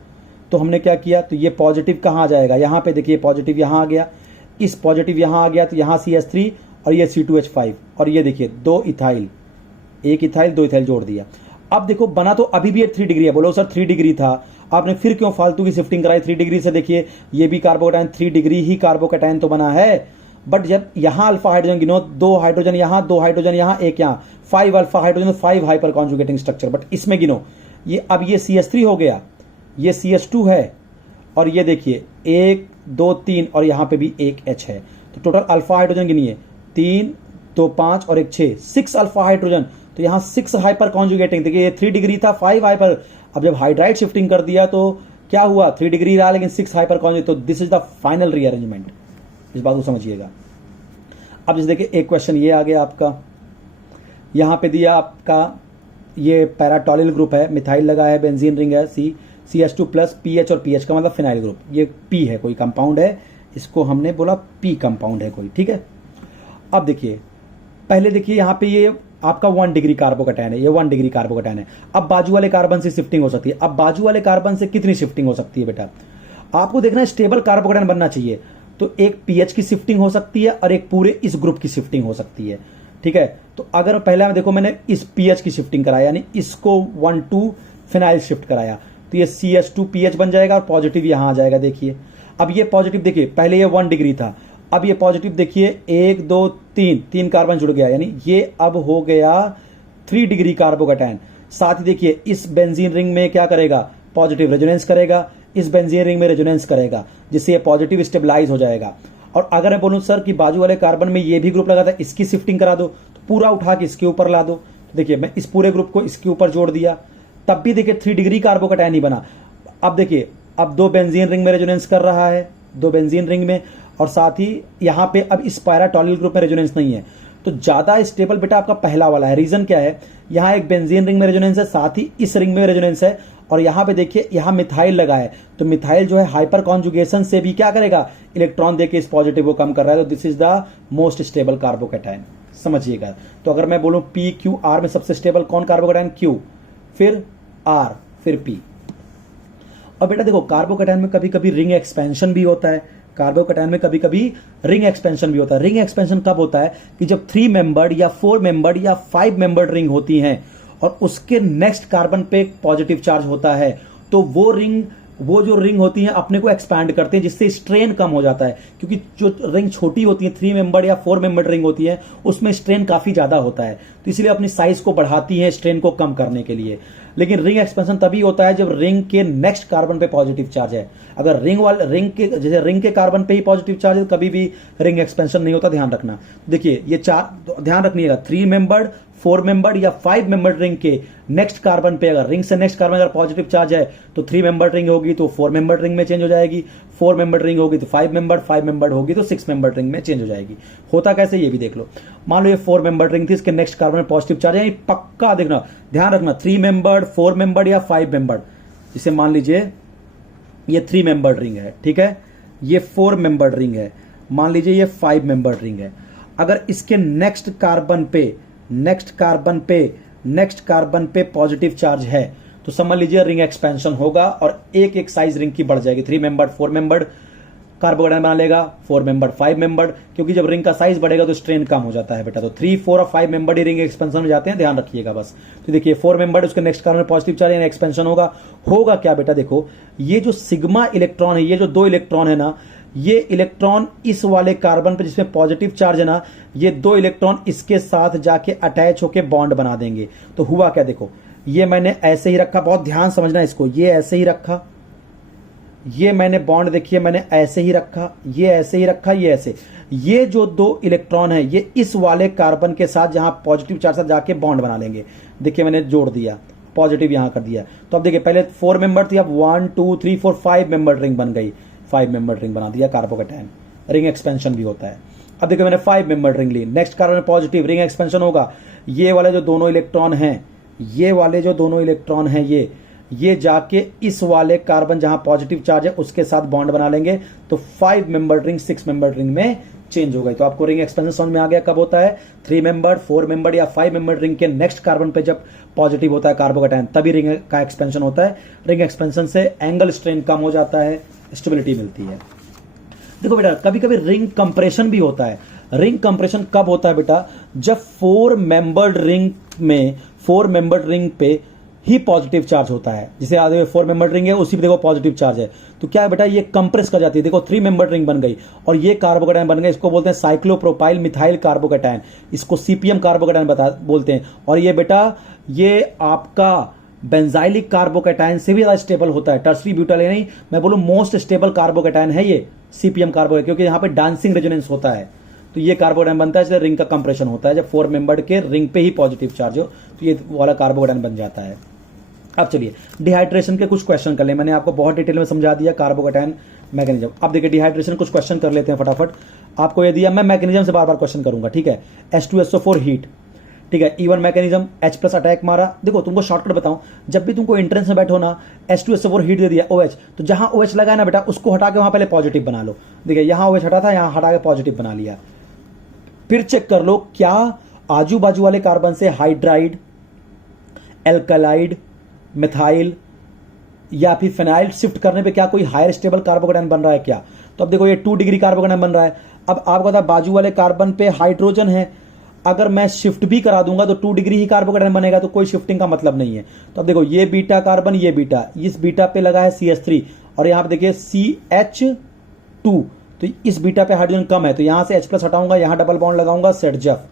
तो हमने क्या किया, तो ये पॉजिटिव कहां आ जाएगा, यहां पे देखिए पॉजिटिव यहां आ गया, इस पॉजिटिव यहां आ गया, तो यहां CH3 और ये C2H5, और ये देखिए 2 इथाइल, 1 इथाइल 2 इथाइल जोड़ दिया। अब देखो बना तो अभी भी 3 डिग्री है। बोलो सर 3 डिग्री था, आपने फिर क्यों फालतू की शिफ्टिंग कराई। 3 डिग्री से देखिए ये भी कार्बोकेटायन 3 डिग्री ही कार्बोकेटायन तो बना है। बट जब यहां अल्फा हाइड्रोजन गिनो, 2 हाइड्रोजन यहां, 2 हाइड्रोजन यहां, एक यहां, 5 alpha hydrogen, 5 hyper conjugating structure. But इसमें गिनो ये, अब ये CH3 हो गया, ये CH2 है, और ये देखिए 1 2 3, और यहां पे भी एक H है। तो टोटल अल्फा हाइड्रोजन गिनिए, 3 2 5 और एक 6 अल्फा हाइड्रोजन। तो यहां 6 हाइपर कॉन्जुगेटिंग, देखिए ये 3 डिग्री था, 5 हाइपर। अब जब हाइड्राइड शिफ्टिंग कर दिया तो क्या हुआ, 3 डिग्री रहा लेकिन 6 हाइपर कॉन्जुगेट। तो this is the final rearrangement, इस बात को समझिएगा। अब जैसे देखिए एक क्वेश्चन ये आ गया आपका, यहां पे दिया आपका ये पैराटोलिल ग्रुप है, मिथाइल लगा है, बेंजीन रिंग है, CH2 प्लस, PH, और PH का मतलब फिनाइल ग्रुप। ये P है, कोई कंपाउंड है, इसको हमने बोला P कंपाउंड है कोई, ठीक है। अब देखिए पहले देखिए यहाँ पे ये आपका 1 डिग्री कार्बोकेटायन है, ये 1 डिग्री कार्बोकेटायन है। अब बाजू वाले कार्बन से शिफ्टिंग हो सकती है। अब बाजू वाले कार्बन से कितनी शिफ्टिंग हो सकती है बेटा, आपको देखना है, स्टेबल कार्बोकेटायन बनना चाहिए। तो एक पीएच की शिफ्टिंग हो सकती है और एक पूरे इस ग्रुप की शिफ्टिंग हो सकती है, ठीक है। तो अगर पहले देखो मैंने इस पीएच की शिफ्टिंग कराया, यानी इसको 1,2 फिनाइल शिफ्ट कराया, तो ये CH2PH बन जाएगा और पॉजिटिव यहां आ जाएगा। देखिए अब ये पॉजिटिव, देखिए पहले ये 1 डिग्री था, अब ये पॉजिटिव देखिए 1 2 3 कार्बन जुड़ गया, यानी ये अब हो गया 3 डिग्री कार्बोकेटायन। साथ ही देखिए इस बेंजीन रिंग में क्या करेगा, पॉजिटिव रेजोनेंस करेगा, इस बेंजीन रिंग में रेजोनेंस करेगा, जिससे ये पॉजिटिव स्टेबलाइज हो जाएगा। और अगर मैं बोलूं सर कि बाजू वाले कार्बन में ये भी ग्रुप लगा था, इसकी शिफ्टिंग करा दो, तो पूरा उठा के इसके ऊपर ला दो। तो देखिए मैं इस पूरे ग्रुप को इसके ऊपर जोड़ दिया, तब भी देखिए 3 डिग्री कार्बोकेटायन ही बना। अब देखिए अब 2 बेंजीन रिंग में रेजोनेंस कर रहा है, 2 बेंजीन रिंग में, और साथ ही यहाँ पे अब इस पैराटोलिल ग्रुप में रेजोनेंस नहीं है। तो ज्यादा स्टेबल बेटा आपका पहला वाला है। रीजन क्या है, यहाँ एक बेंजीन रिंग में रेजोनेंस है, साथ ही इस रिंग में रेजोनेंस है, और यहाँ पे देखिए यहाँ मिथाइल लगा है। तो मिथाइल जो है हाइपर कॉन्जुगेशन से भी क्या करेगा, इलेक्ट्रॉन देके इस पॉजिटिव को कम कर रहा है। तो this is the most stable carbocation, समझिएगा। तो अगर मैं बोलूं PQR में सबसे स्टेबल कौन कार्बोकेटायन, Q, फिर R, फिर P। और बेटा देखो कार्बोकेटायन में कभी कभी रिंग एक्सपेंशन भी होता है, कार्बोकेटायन में कभी कभी रिंग एक्सपेंशन भी होता है। रिंग एक्सपेंशन कब होता है कि जब 3 मेंबर्ड या 4 मेंबर्ड या 5 मेंबर्ड रिंग होती हैं और उसके नेक्स्ट कार्बन पे पॉजिटिव चार्ज होता है, तो वो जो रिंग होती है अपने को एक्सपैंड करते हैं, जिससे स्ट्रेन कम हो जाता है। क्योंकि जो रिंग छोटी होती है, 3 मेंबर्ड या 4 मेंबर्ड रिंग होती है, उसमें स्ट्रेन काफी ज्यादा होता है, तो इसलिए अपनी साइज को बढ़ाती है स्ट्रेन को कम करने के लिए। लेकिन रिंग एक्सपेंशन तभी होता है जब रिंग के नेक्स्ट कार्बन पे पॉजिटिव चार्ज है। अगर रिंग के कार्बन पे ही पॉजिटिव चार्ज है, कभी भी रिंग एक्सपेंशन नहीं होता, ध्यान रखना। देखिए ये चार ध्यान रखिएगा, 3 मेंबर्ड, 4 मेंबर्ड या 5 मेंबर्ड रिंग के नेक्स्ट कार्बन पे, अगर रिंग से नेक्स्ट कार्बन अगर पॉजिटिव चार्ज है तो 3 मेंबर्ड रिंग होगी तो 4 मेंबर्ड रिंग में चेंज हो जाएगी, 4 मेंबर्ड रिंग होगी तो 5 मेंबर्ड होगी तो 6 मेंबर्ड रिंग में चेंज हो जाएगी। होता कैसे ये भी देख लो। मान लो ये 4 मेंबर्ड रिंग थी, इसके नेक्स्ट कार्बन में पॉजिटिव चार्ज है, पक्का देखना, ध्यान रखना, 3 मेंबर्ड, 4 मेंबर्ड या 5 मेंबर्ड। इसे मान लीजिए ये 3 मेंबर्ड रिंग है, ठीक है, ये 4 मेंबर्ड रिंग है, मान लीजिए ये 5 मेंबर्ड रिंग है। अगर इसके नेक्स्ट कार्बन पे पॉजिटिव चार्ज है तो समझ लीजिए रिंग एक्सपेंशन होगा और एक एक साइज रिंग की बढ़ जाएगी। 3 मेंबर्ड 4 मेंबर्ड कार्बोकेटायन बना लेगा, 4 मेंबर्ड 5 मेंबर्ड, क्योंकि जब रिंग का साइज बढ़ेगा तो स्ट्रेन कम हो जाता है बेटा। तो 3, 4 और 5 मेंबर्ड ही रिंग एक्सपेंशन में जाते हैं, ध्यान रखिएगा बस। तो देखिए 4 मेंबर्ड, उसके नेक्स्ट कार्बन में पॉजिटिव चार्ज यानी एक्सपेंशन होगा क्या बेटा, देखो ये जो सिग्मा इलेक्ट्रॉन है, ये जो 2 इलेक्ट्रॉन है ना, ये इलेक्ट्रॉन इस वाले कार्बन पे जिसमें पॉजिटिव चार्ज है ना, ये 2 इलेक्ट्रॉन इसके साथ जाके अटैच होके बॉन्ड बना देंगे। तो हुआ क्या, देखो ये मैंने ऐसे ही रखा, बहुत ध्यान समझना इसको, ये ऐसे ही रखा, ये मैंने बॉन्ड देखिए मैंने ऐसे ही रखा, ये ऐसे ही रखा, ये ऐसे, ये जो 2 इलेक्ट्रॉन है ये इस वाले कार्बन के साथ जहां पॉजिटिव चार्ज साथ जाके बॉन्ड बना लेंगे। देखिए मैंने जोड़ दिया, पॉजिटिव यहां कर दिया। तो अब देखिए पहले 4 मेंबर थी, अब 1 2 3 4 5 मेंबर रिंग बन गई, 5 मेंबर रिंग बना दिया कार्बोकेटायन। रिंग एक्सपेंशन भी होता है। अब देखिए मैंने 5 मेंबर रिंग ली, नेक्स्ट कार्बन में पॉजिटिव, रिंग एक्सपेंशन होगा। ये वाले जो दोनों इलेक्ट्रॉन हैं, ये वाले जो दोनों इलेक्ट्रॉन हैं, ये जाके इस वाले कार्बन जहां पॉजिटिव चार्ज है उसके साथ बॉन्ड बना लेंगे। तो 5 मेंबर रिंग 6 मेंबर रिंग में चेंज हो गई। तो आपको रिंग एक्सपेंशन समझ में आ गया कब होता है, 3 मेंबर 4 मेंबर या 5 मेंबर रिंग के नेक्स्ट कार्बन पे जब पॉजिटिव होता है कार्बोकेटायन, तभी रिंग का एक्सपेंशन होता है। रिंग एक्सपेंशन से एंगल स्ट्रेन कम हो जाता है, स्टेबिलिटी मिलती है। देखो बेटा कभी कभी रिंग कंप्रेशन भी होता है। रिंग कंप्रेशन कब होता है बेटा, जब 4 मेंबर्ड रिंग पे ही पॉजिटिव चार्ज होता है। जैसे आगे 4 मेंबर रिंग है, उसी पे देखो पॉजिटिव चार्ज है, तो क्या है बेटा ये कंप्रेस कर जाती है। देखो 3 मेंबर रिंग बन गई और ये कार्बोकेटायन बन गए, इसको बोलते हैं साइक्लोप्रोपाइल मिथाइल कार्बोकेटायन, इसको सीपीएम कार्बोकेटायन बोलते हैं। और ये बेटा ये आपका बेंजाइलिक कार्बोकेटायन से भी ज्यादा स्टेबल होता है। टर्सरी ब्यूटाइल नहीं, मैं बोलूं मोस्ट स्टेबल कार्बोकेटायन है ये सीपीएम कार्बोकेटायन, क्योंकि यहाँ पे डांसिंग रेजोनेंस होता है। तो ये कार्बोकेटायन बनता है, इसलिए रिंग का कंप्रेशन होता है। जब 4 मेंबर्ड के रिंग पे ही पॉजिटिव चार्ज हो तो ये वाला कार्बोकेटायन बन जाता है। अब चलिए डिहाइड्रेशन के कुछ क्वेश्चन कर ले। मैंने आपको बहुत डिटेल में समझा दिया कार्बोकेटायन मैकेनिज्म। अब देखिए डिहाइड्रेशन कुछ क्वेश्चन कर लेते हैं फटाफट। आपको ये दिया, मैं मैकेनिज्म से बार बार क्वेश्चन करूंगा, ठीक है। H2SO4 हीट, ठीक है। E1 मैकेनिज्म, H+ अटैक मारा। देखो तुमको शॉर्टकट बताऊं, जब भी तुमको एंट्रेंस में बैठो ना, H2SO4 हीट दे दिया OH, तो जहां OH लगा है ना बेटा उसको हटा के वहां पहले पॉजिटिव बना लो। देखिए यहां OH हटा था, यहां हटा के पॉजिटिव बना लिया। फिर चेक कर लो क्या आजू बाजू वाले कार्बन से हाइड्राइड, एल्कलाइड, मिथाइल या फिर फिनाइल शिफ्ट करने पे क्या कोई हायर स्टेबल कार्बोकेटायन बन रहा है क्या। तो अब देखो ये 2 डिग्री कार्बोकेटायन बन रहा है। अब आपको पता बाजू वाले कार्बन पे हाइड्रोजन है, अगर मैं शिफ्ट भी करा दूंगा तो 2 डिग्री ही कार्बोकेटायन बनेगा, तो कोई शिफ्टिंग का मतलब नहीं है। तो अब देखो ये बीटा कार्बन, ये बीटा, इस बीटा पे लगा है CH3 और यहां पे देखिए CH2, तो इस बीटा पे हाइड्रोजन कम है, तो यहां से H+ हटाऊंगा, यहां डबल बॉन्ड लगाऊंगा सेटजफ,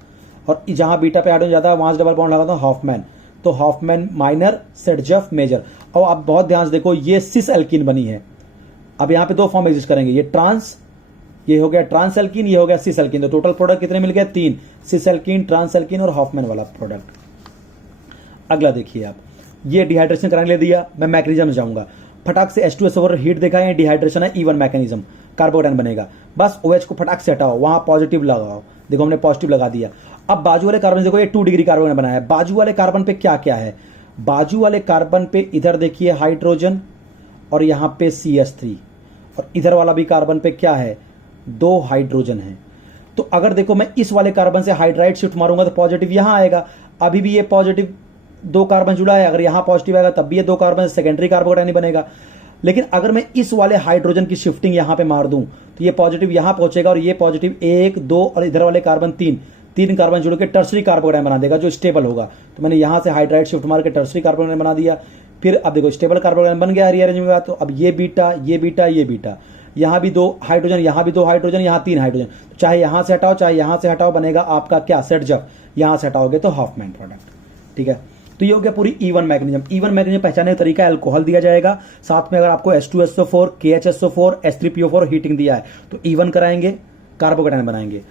और जहां बीटा पे हाइड्रोजन ज्यादा है वहां से डबल बॉन्ड लगाता हूं हॉफमैन, तो हॉफमैन माइनर, सेटजफ मेजर। और आप बहुत ध्यान से देखो ये सिस एल्कीन बनी है। अब यहां पे 2 फॉर्म एग्जिस्ट करेंगे, ये ट्रांस, ये हो गया ट्रांस एल्कीन, ये हो गया सिस एल्कीन। तो टोटल प्रोडक्ट कितने मिल गए, 3, सिस एल्कीन, ट्रांस एल्कीन और हॉफमैन वाला प्रोडक्ट। अगला देखिए आप, ये डिहाइड्रेशन कराने ले दिया, मैं मैकेनिज्म में जाऊंगा। फटाक से H2SO4 हीट देखा है, डिहाइड्रेशन है, E1 मैकेनिज्म, कार्बोकेटायन बनेगा। बस OH को फटाक से हटाओ, वहां पॉजिटिव लगाओ। देखो हमने पॉजिटिव लगा दिया। अब बाजू वाले कार्बन देखो, ये 2 डिग्री कार्बन बनाया है। बाजू वाले कार्बन पे क्या क्या है, बाजू वाले कार्बन पे इधर देखिए हाइड्रोजन और यहां पे CH3, और इधर वाला भी कार्बन पे क्या है, 2 हाइड्रोजन है। तो अगर देखो मैं इस वाले कार्बन से हाइड्राइड शिफ्ट मारूंगा तो पॉजिटिव यहां आएगा। अभी भी ये पॉजिटिव 2 कार्बन जुड़ा है, अगर यहां पॉजिटिव आएगा तब भी ये 2 कार्बन सेकेंडरी कार्बोकेटायन नहीं बनेगा। लेकिन अगर मैं इस वाले हाइड्रोजन की शिफ्टिंग यहां पे मार दूं तो ये पॉजिटिव यहां पहुंचेगा और ये पॉजिटिव 1 2 और इधर वाले कार्बन 3 कार्बन जुड़ के टर्सरी कार्बोकेटायन बना देगा जो स्टेबल होगा। तो मैंने यहां से हाइड्राइड शिफ्ट मार के टर्सरी कार्बोकेटायन बना दिया। फिर अब देखो स्टेबल कार्बोकेटायन बन गया रीअरेंजमेंट में। तो अब ये बीटा, ये बीटा, ये बीटा, यहां भी 2 हाइड्रोजन, यहां भी 2 हाइड्रोजन, यहां 3 हाइड्रोजन। तो चाहे यहां से हटाओ चाहे यहां से हटाओ, बनेगा आपका क्या, सेटजफ। यहां से हटाओगे तो हॉफमैन प्रोडक्ट, ठीक है। तो तो ये हो गया पूरी इवन मैकेनिज्म। इवन मैकेनिज्म पहचानने का तरीका अल्कोहल दिया जाएगा, साथ में अगर आपको H2SO4, KHSO4, H3PO4 हीटिंग दिया है तो इवन कराएंगे, कार्बोकैटायन बनाएंगे।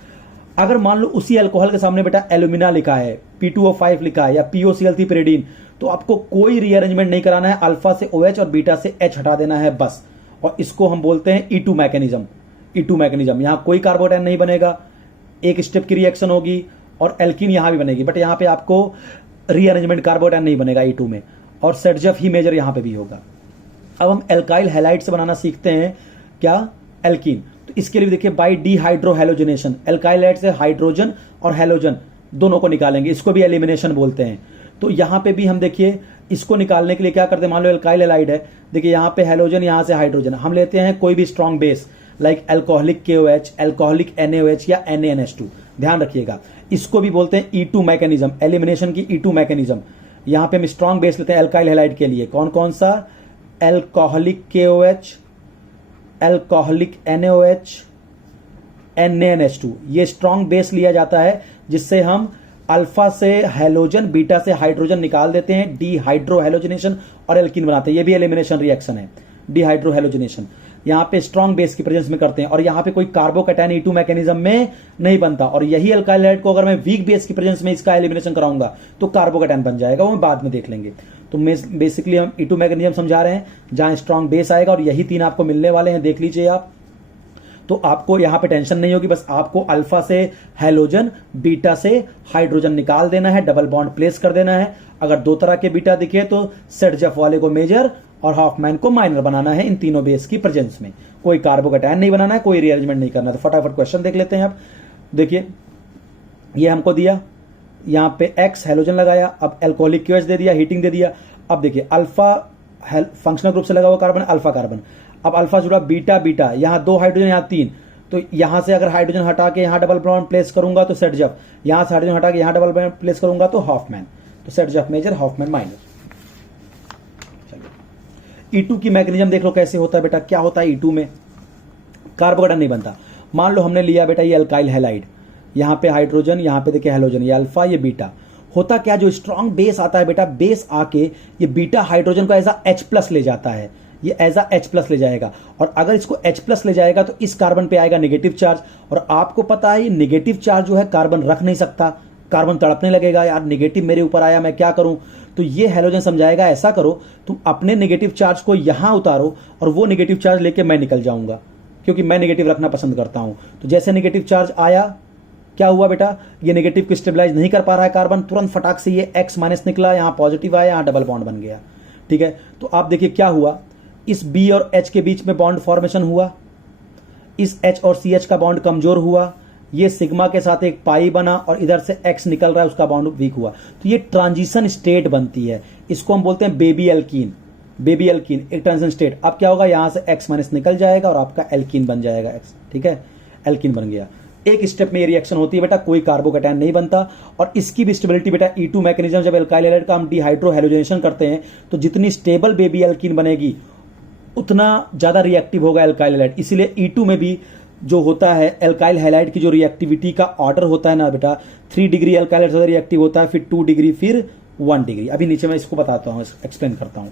अगर मान लो उसी अल्कोहल के सामने बेटा एल्यूमिना लिखा है, P2O5 लिखा है या POCl3 pyridine, तो आपको कोई रीअरेंजमेंट नहीं कराना है, अल्फा से OH और बीटा से H हटा देना है बस। और इसको हम बोलते हैं E2 मैकेनिज्म। E2 मैकेनिज्म, यहां कोई कार्बोकैटायन नहीं बनेगा, एक स्टेप की रिएक्शन होगी और एल्कीन यहां भी बनेगी, बट यहां पे आपको रीअरेंजमेंट कार्बोकैटायन नहीं बनेगा E2 में, और सेटजफ ही मेजर यहां पे भी होगा। अब हम एल्काइल हैलाइड से बनाना सीखते हैं क्या, एल्कीन। तो इसके लिए देखिए बाई डीहाइड्रोहैलोजिनेशन, एल्काइल हैलाइड से हाइड्रोजन और हैलोजन दोनों को निकालेंगे, इसको भी एलिमिनेशन बोलते हैं। तो यहां पे भी हम देखिए इसको निकालने के लिए क्या करते हैं, मान लो एल्काइल हैलाइड है, देखिए यहां पे हैलोजन, यहां से हाइड्रोजन, हम लेते हैं कोई भी strong base like alcoholic KOH, alcoholic NaOH या NaNH2, ध्यान रखिएगा। इसको भी बोलते हैं E2 मैकेनिज्म, एलिमिनेशन की E2 मैकेनिज्म। यहां पे हम स्ट्रॉन्ग बेस लेते हैं एल्काइल हैलाइड के लिए, कौन कौन सा, alcoholic KOH, alcoholic NaOH, NaNH2, ये स्ट्रॉन्ग बेस लिया जाता है, जिससे हम अल्फा से हैलोजन, बीटा से हाइड्रोजन निकाल देते हैं, डीहाइड्रोहैलोजिनेशन और एल्कीन बनाते हैं। ये भी एलिमिनेशन रिएक्शन है, डीहाइड्रोहैलोजिनेशन। यहां पे स्ट्रॉन्ग बेस की प्रेजेंस में करते हैं, और यहां पे कोई कार्बोकैटायन E2 मैकेनिज्म में नहीं बनता। और यही अल्काइल हैलाइड को अगर मैं वीक बेस की प्रेजेंस में इसका एलिमिनेशन कराऊंगा तो कार्बोकैटायन बन जाएगा, वो बाद में देख लेंगे। तो बेसिकली हम E2 मैकेनिज्म समझा रहे हैं, जहां स्ट्रॉन्ग बेस आएगा, और यही तीन आपको मिलने वाले हैं, देख लीजिए आप। तो आपको यहां पे टेंशन नहीं होगी, बस आपको अल्फा से हैलोजन, बीटा से हाइड्रोजन निकाल देना है, डबल बॉन्ड प्लेस कर देना है। अगर दो तरह के बीटा दिखे तो सेटजफ वाले को मेजर और हाफमैन को माइनर बनाना है, इन तीनों बेस की प्रेजेंस में। कोई कार्बोकैटायन नहीं बनाना है, कोई रीअरेंजमेंट नहीं करना। तो फटाफट क्वेश्चन देख लेते हैं। अब देखिए ये हमको दिया, यहां पे X हैलोजन लगाया, अब अल्कोहलिक KOH दे दिया, हीटिंग दे दिया। अब देखिए अल्फा फंक्शनल ग्रुप से लगा हुआ कार्बन, अल्फा कार्बन, अब अल्फा जुड़ा बीटा, बीटा यहां 2 हाइड्रोजन, यहां 3, तो यहां से अगर हाइड्रोजन हटा के यहां डबल बॉन्ड प्लेस करूंगा तो सेटजफ, यहां से हाइड्रोजन हटा के यहां डबल बॉन्ड प्लेस करूंगा तो हाफमैन। तो सेटजफ मेजर, हाफमैन माइनर। E2 की मैकेनिज्म देख लो कैसे होता है बेटा। क्या होता है E2 में, कार्बोकैटायन नहीं बनता। मान लो हमने लिया बेटा ये अल्काइल हैलाइड, यहां पे हाइड्रोजन, यहां पे देखिए हैलोजन, ये अल्फा, ये बीटा। होता क्या, जो स्ट्रॉन्ग बेस आता है बेटा, बेस आके ये बीटा हाइड्रोजन को एज H+ ले जाता है, ये एज H+ ले जाएगा। और अगर इसको H+ ले जाएगा तो इस कार्बन पे आएगा नेगेटिव चार्ज, और आपको पता है ये नेगेटिव चार्ज जो है कार्बन रख नहीं सकता, कार्बन तड़पने लगेगा, यार नेगेटिव मेरे ऊपर आया, मैं क्या करूं। तो ये हैलोजन समझाएगा ऐसा करो, तुम अपने नेगेटिव चार्ज को यहां उतारो और वो नेगेटिव चार्ज लेके मैं निकल जाऊंगा, क्योंकि मैं नेगेटिव रखना पसंद करता हूं। तो जैसे नेगेटिव चार्ज आया, क्या हुआ बेटा, ये नेगेटिव को स्टेबलाइज नहीं कर पा रहा है कार्बन, तुरंत फटाक से ये X- निकला, यहां पॉजिटिव आया, यहां डबल बॉन्ड बन गया। ठीक है, तो आप देखिए क्या हुआ, इस B और H के बीच में बॉन्ड फॉर्मेशन हुआ, इस H और CH का बॉन्ड कमजोर हुआ, ये सिग्मा के साथ एक पाई बना, और इधर से X निकल रहा है, उसका बॉन्ड वीक हुआ। तो ये ट्रांजिशन स्टेट बनती है, इसको हम बोलते हैं बेबी एल्कीन। बेबी एल्कीन एक ट्रांजिशन स्टेट। अब क्या होगा, यहां से X- निकल जाएगा और आपका एल्कीन बन जाएगा X। ठीक है, एल्कीन बन गया। एक स्टेप में ये रिएक्शन होती है बेटा, कोई कार्बोकैटायन नहीं बनता। और इसकी भी स्टेबिलिटी बेटा E2 मैकेनिज्म, जब एल्काइल हैलाइड का हम डिहाइड्रोहैलोजिनेशन करते हैं तो जितनी स्टेबल बेबी एल्कीन बनेगी उतना ज्यादा रिएक्टिव होगा एल्काइल हैलाइड। इसीलिए E2 में भी जो होता है एल्काइल हैलाइड की जो रिएक्टिविटी का ऑर्डर होता है ना बेटा, 3 डिग्री एल्काइल हैलाइड रिएक्टिव होता है, फिर 2 डिग्री, फिर 1 डिग्री। अभी नीचे मैं इसको बताता हूं, एक्सप्लेन करता हूं।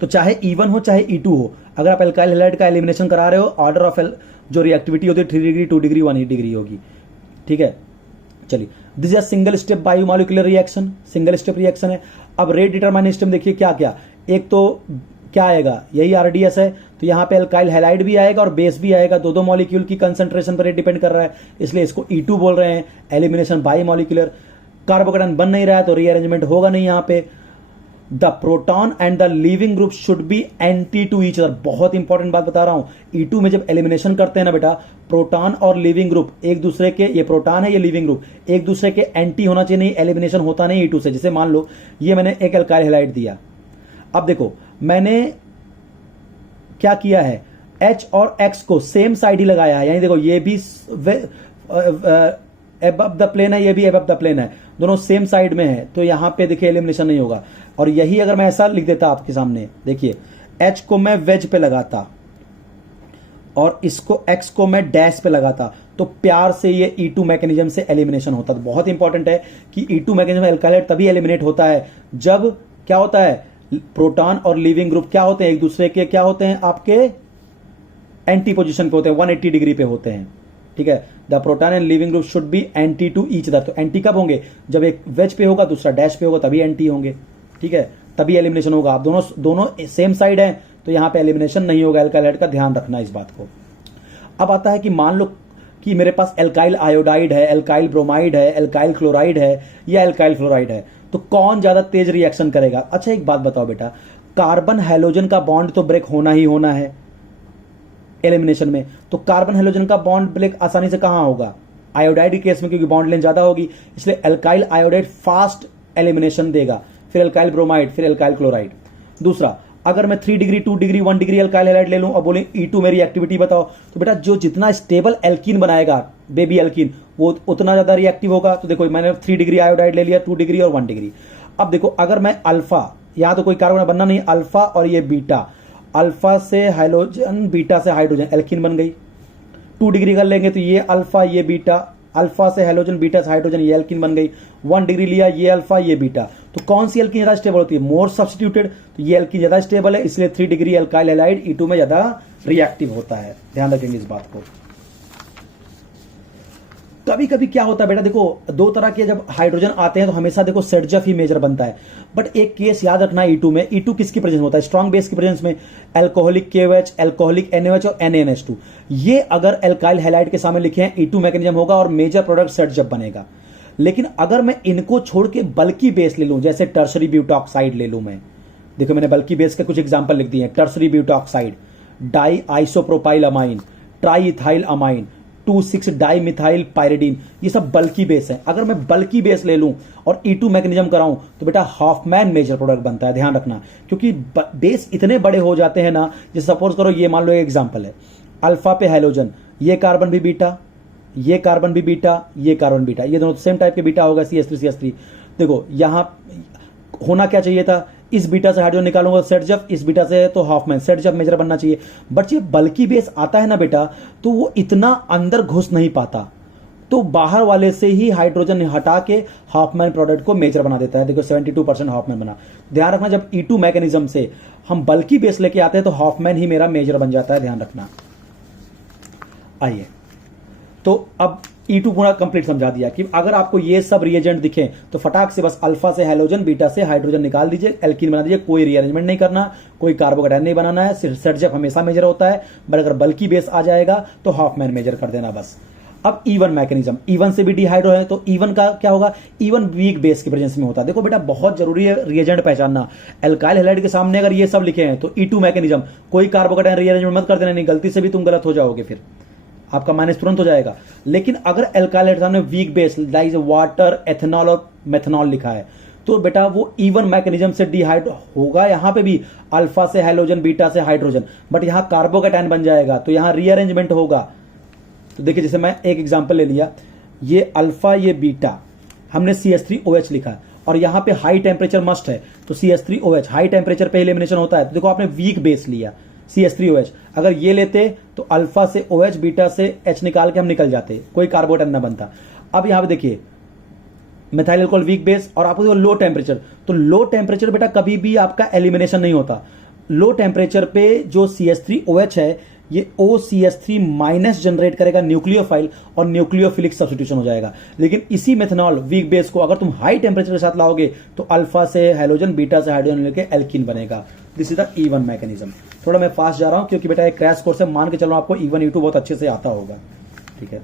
तो चाहे E1 हो चाहे E2 हो, अगर आप एल्काइल हैलाइड का एलिमिनेशन करा रहे हो, ऑर्डर ऑफ जो रिएक्टिविटी होती है 3 डिग्री, 2 डिग्री, 1 डिग्री होगी। ठीक है, चलिए, this is single step biomolecular reaction, single step reaction है। अब रेट डिटरमाइनिंग सिस्टम देखिए क्या क्या, एक तो क्या आएगा, यही RDS है, तो यहां पे एल्काइल हैलाइड भी आएगा और बेस भी आएगा, दो मॉलिक्यूल की कंसंट्रेशन पर डिपेंड कर रहा है, इसलिए इसको E2 बोल रहे हैं, एलिमिनेशन बायोमोलिकुलर। कार्बोकैटायन बन नहीं रहा है तो रीअरेंजमेंट होगा नहीं यहां पे। The proton and the leaving group should be anti to each other. बहुत इंपॉर्टेंट बात बता रहा हूं, E2 में जब एलिमिनेशन करते हैं ना बेटा, प्रोटॉन और लिविंग ग्रुप एक दूसरे के, ये प्रोटॉन है ये लिविंग ग्रुप, एक दूसरे के एंटी होना चाहिए, नहीं एलिमिनेशन होता नहीं E2 से। जैसे मान लो ये मैंने एक एल्काइल हैलाइड दिया, अब देखो मैंने क्या किया है, H और X को सेम साइड ही लगाया है, यानी देखो ये भी अबव द प्लेन है, ये भी अबव द प्लेन है, दोनों सेम साइड में है, तो यहां पे देखिए एलिमिनेशन नहीं होगा। और यही अगर मैं ऐसा लिख देता आपके सामने, देखिए H को मैं वेज पे लगाता और इसको X को मैं डैश पे लगाता, तो प्यार से ये E2 मैकेनिज्म से एलिमिनेशन होता है। तो बहुत इंपॉर्टेंट है कि E2 मैकेनिज्म एल्काइल तभी एलिमिनेट होता है जब क्या होता है, प्रोटॉन और लीविंग ग्रुप क्या होते हैं, एक दूसरे के क्या होते हैं, आपके एंटी पोजीशन पे होते हैं, 180 डिग्री पे होते हैं। ठीक है, the proton and leaving group should be anti to each other. तो एंटी कब होंगे, जब एक वेज पे होगा दूसरा डैश पे होगा, तभी एंटी होंगे। ठीक है, तभी एलिमिनेशन होगा। आप दोनों दोनों सेम साइड हैं तो यहां पे एलिमिनेशन नहीं होगा। एल्काइल हाइड्राइड का ध्यान रखना इस बात को। अब आता है कि मान लो कि मेरे पास एल्काइल आयोडाइड है, एल्काइल ब्रोमाइड है, एल्काइल क्लोराइड है या एल्काइल फ्लोराइड है, तो कौन ज्यादा तेज रिएक्शन करेगा। अच्छा एक बात बताओ बेटा, कार्बन हाइड्रोजन का बॉन्ड तो ब्रेक होना ही होना है एलिमिनेशन में। तो कार्बन हाइड्रोजन का बॉन्ड ब्रेक आसानी से कहां होगा, आयोडाइड के केस में, क्योंकि बॉन्ड लेंथ ज्यादा होगी, इसलिए एल्काइल आयोडाइड फास्ट एलिमिनेशन देगा, फिर एल्काइल ब्रोमाइड, फिर एल्काइल क्लोराइड। दूसरा, अगर मैं 3 degree 2 degree 1 degree alkyl hydride ले लूं और बोले E2 मेरी एक्टिविटी बताओ, तो बेटा जो जितना स्टेबल एल्कीन बनाएगा बेबी एल्कीन वो उतना ज्यादा रिएक्टिव होगा। तो देखो मैंने 3 डिग्री आयोडाइड ले लिया, 2 डिग्री और 1 डिग्री। अब देखो अगर मैं अल्फा, यहां तो कोई कार्बन बनना नहीं, अल्फा और ये बीटा, अल्फा से हाइड्रोजन बीटा से हाइड्रोजन एल्कीन बन गई। 2 डिग्री कर लेंगे तो ये अल्फा ये बीटा, अल्फा से हाइड्रोजन बीटा से हाइड्रोजन ये एल्कीन बन गई। 1 डिग्री लिया, ये अल्फा ये बीटा। तो कौन सी एल्कीन ज्यादा स्टेबल होती है, मोर सब्स्टिट्यूटेड, तो ये एल्कीन ज्यादा स्टेबल है, इसलिए 3 डिग्री एल्काइल हैलाइड E2 में ज्यादा रिएक्टिव होता है। ध्यान रखेंगे इस बात को। कभी कभी क्या होता है बेटा, देखो दो तरह के जब हाइड्रोजन आते हैं तो हमेशा देखो सेडजफ ही मेजर बनता है। बट एक केस याद रखना E2 में, E2 किसकी प्रेजेंस में होता है, स्ट्रॉन्ग बेस की प्रेजेंस में, एल्कोहलिक KOH, एल्कोहलिक NaOH और NaNH2। ये अगर एल्काइल हैलाइड के सामने लिखे हैं E2 मैकेनिज्म होगा और मेजर प्रोडक्ट सेडजफ बनेगा। लेकिन अगर मैं इनको छोड़ के बल्की बेस ले लूं, जैसे टर्सरी ब्यूटॉक्साइड ले लूं मैं, देखो मैंने बल्की बेस के कुछ एग्जांपल लिख दिए हैं, tertiary butoxide, di isopropyl amine, tri ethyl amine, 2,6 di methyl pyridine, ये सब बल्की बेस है। अगर मैं बल्की बेस ले लूं और E2 मैकेनिज्म कराऊं तो बेटा हॉफमैन मेजर प्रोडक्ट बनता है। ध्यान रखना, क्योंकि बेस इतने बड़े हो जाते हैं ना, जैसे सपोज करो ये मान लो एक एग्जांपल है, अल्फा पे हैलोजन, ये कार्बन भी बीटा, ये कार्बन भी बीटा, ये कार्बन बीटा, ये दोनों सेम टाइप के बीटा होगा, CH3 देखो यहां होना क्या चाहिए था, इस बीटा से हाइड्रोजन निकालूंगा सेडजफ, इस बीटा से तो हॉफमैन, सेडजफ मेजर बनना चाहिए। बट ये बल्की बेस आता है ना बेटा, तो वो इतना अंदर घुस नहीं पाता, तो बाहर वाले से ही हाइड्रोजन हटा के हॉफमैन प्रोडक्ट को मेजर बना देता है। देखो 72% हॉफमैन बना। ध्यान रखना, जब E2 मैकेनिज्म से हम बल्की बेस लेके आते हैं तो हॉफमैन ही मेरा मेजर बन जाता है। ध्यान रखना। आइए, तो अब E2 पूरा कंप्लीट समझा दिया कि अगर आपको ये सब रिएजेंट दिखे तो फटाक से बस अल्फा से हैलोजन, बीटा से हाइड्रोजन निकाल दीजिए, एल्कीन बना दीजिए, कोई रीअरेंजमेंट नहीं करना, कोई कार्बोकेटाइन नहीं बनाना है, सिर्फ सेडजफ हमेशा मेजर होता है। बट अगर बल्की बेस आ जाएगा तो हॉफमैन मेजर कर देना बस। अब E1 मैकेनिज्म, E1 से भी डिहाइड्रो है तो E1 का क्या होगा, E1 वीक बेस की प्रेजेंस में होता है। देखो बेटा बहुत जरूरी है रिएजेंट पहचानना। एल्काइल हैलाइड के सामने अगर ये सब लिखे हैं तो E2 मैकेनिज्म, कोई कार्बोकेटाइन रीअरेंजमेंट मत कर देना, नहीं गलती से भी तुम गलत हो जाओगे, फिर आपका माइनस तुरंत हो जाएगा। लेकिन अगर एल्काइल हाइड्राइड सामने weak base like water, ethanol और मेथनॉल लिखा है तो बेटा वो E1 मैकेनिज्म से डिहाइड्रो होगा। यहां पे भी अल्फा से हैलोजन, बीटा से हाइड्रोजन, बट यहां कार्बोकेटाइन बन जाएगा तो यहां रीअरेंजमेंट होगा। तो देखिए जैसे मैं एक एग्जांपल ले लिया, ये अल्फा ये बीटा, हमने CH3OH लिखा और यहां पे हाई टेम्परेचर मस्ट है तो CH3OH हाई टेम्परेचर पे एलिमिनेशन होता है। तो देखो आपने वीक बेस लिया CH3OH, अगर ये लेते तो अल्फा से OH, बीटा से H निकाल के हम निकल जाते, कोई कार्बोकेटाइन ना बनता। अब यहां पे देखिए मिथाइल अल्कोहल वीक बेस और आपको लो टेम्परेचर, तो लो टेम्परेचर बेटा कभी भी आपका एलिमिनेशन नहीं होता। लो टेम्परेचर पे जो CH3OH है ये OCH3 माइनस जनरेट करेगा न्यूक्लियोफाइल और न्यूक्लियोफिलिक सब्स्टिट्यूशन हो जाएगा। लेकिन इसी मेथनॉल वीक बेस को अगर तुम हाई टेम्परेचर के साथ लाओगे तो अल्फा से हैलोजन, बीटा से हाइड्रोजन लेके एल्कीन बनेगा। This is the E1 mechanism. थोड़ा मैं फास्ट जा रहा हूं क्योंकि बेटा एक क्रैश कोर्स है, मान के चलो आपको E1 E2 बहुत अच्छे से आता होगा। ठीक है,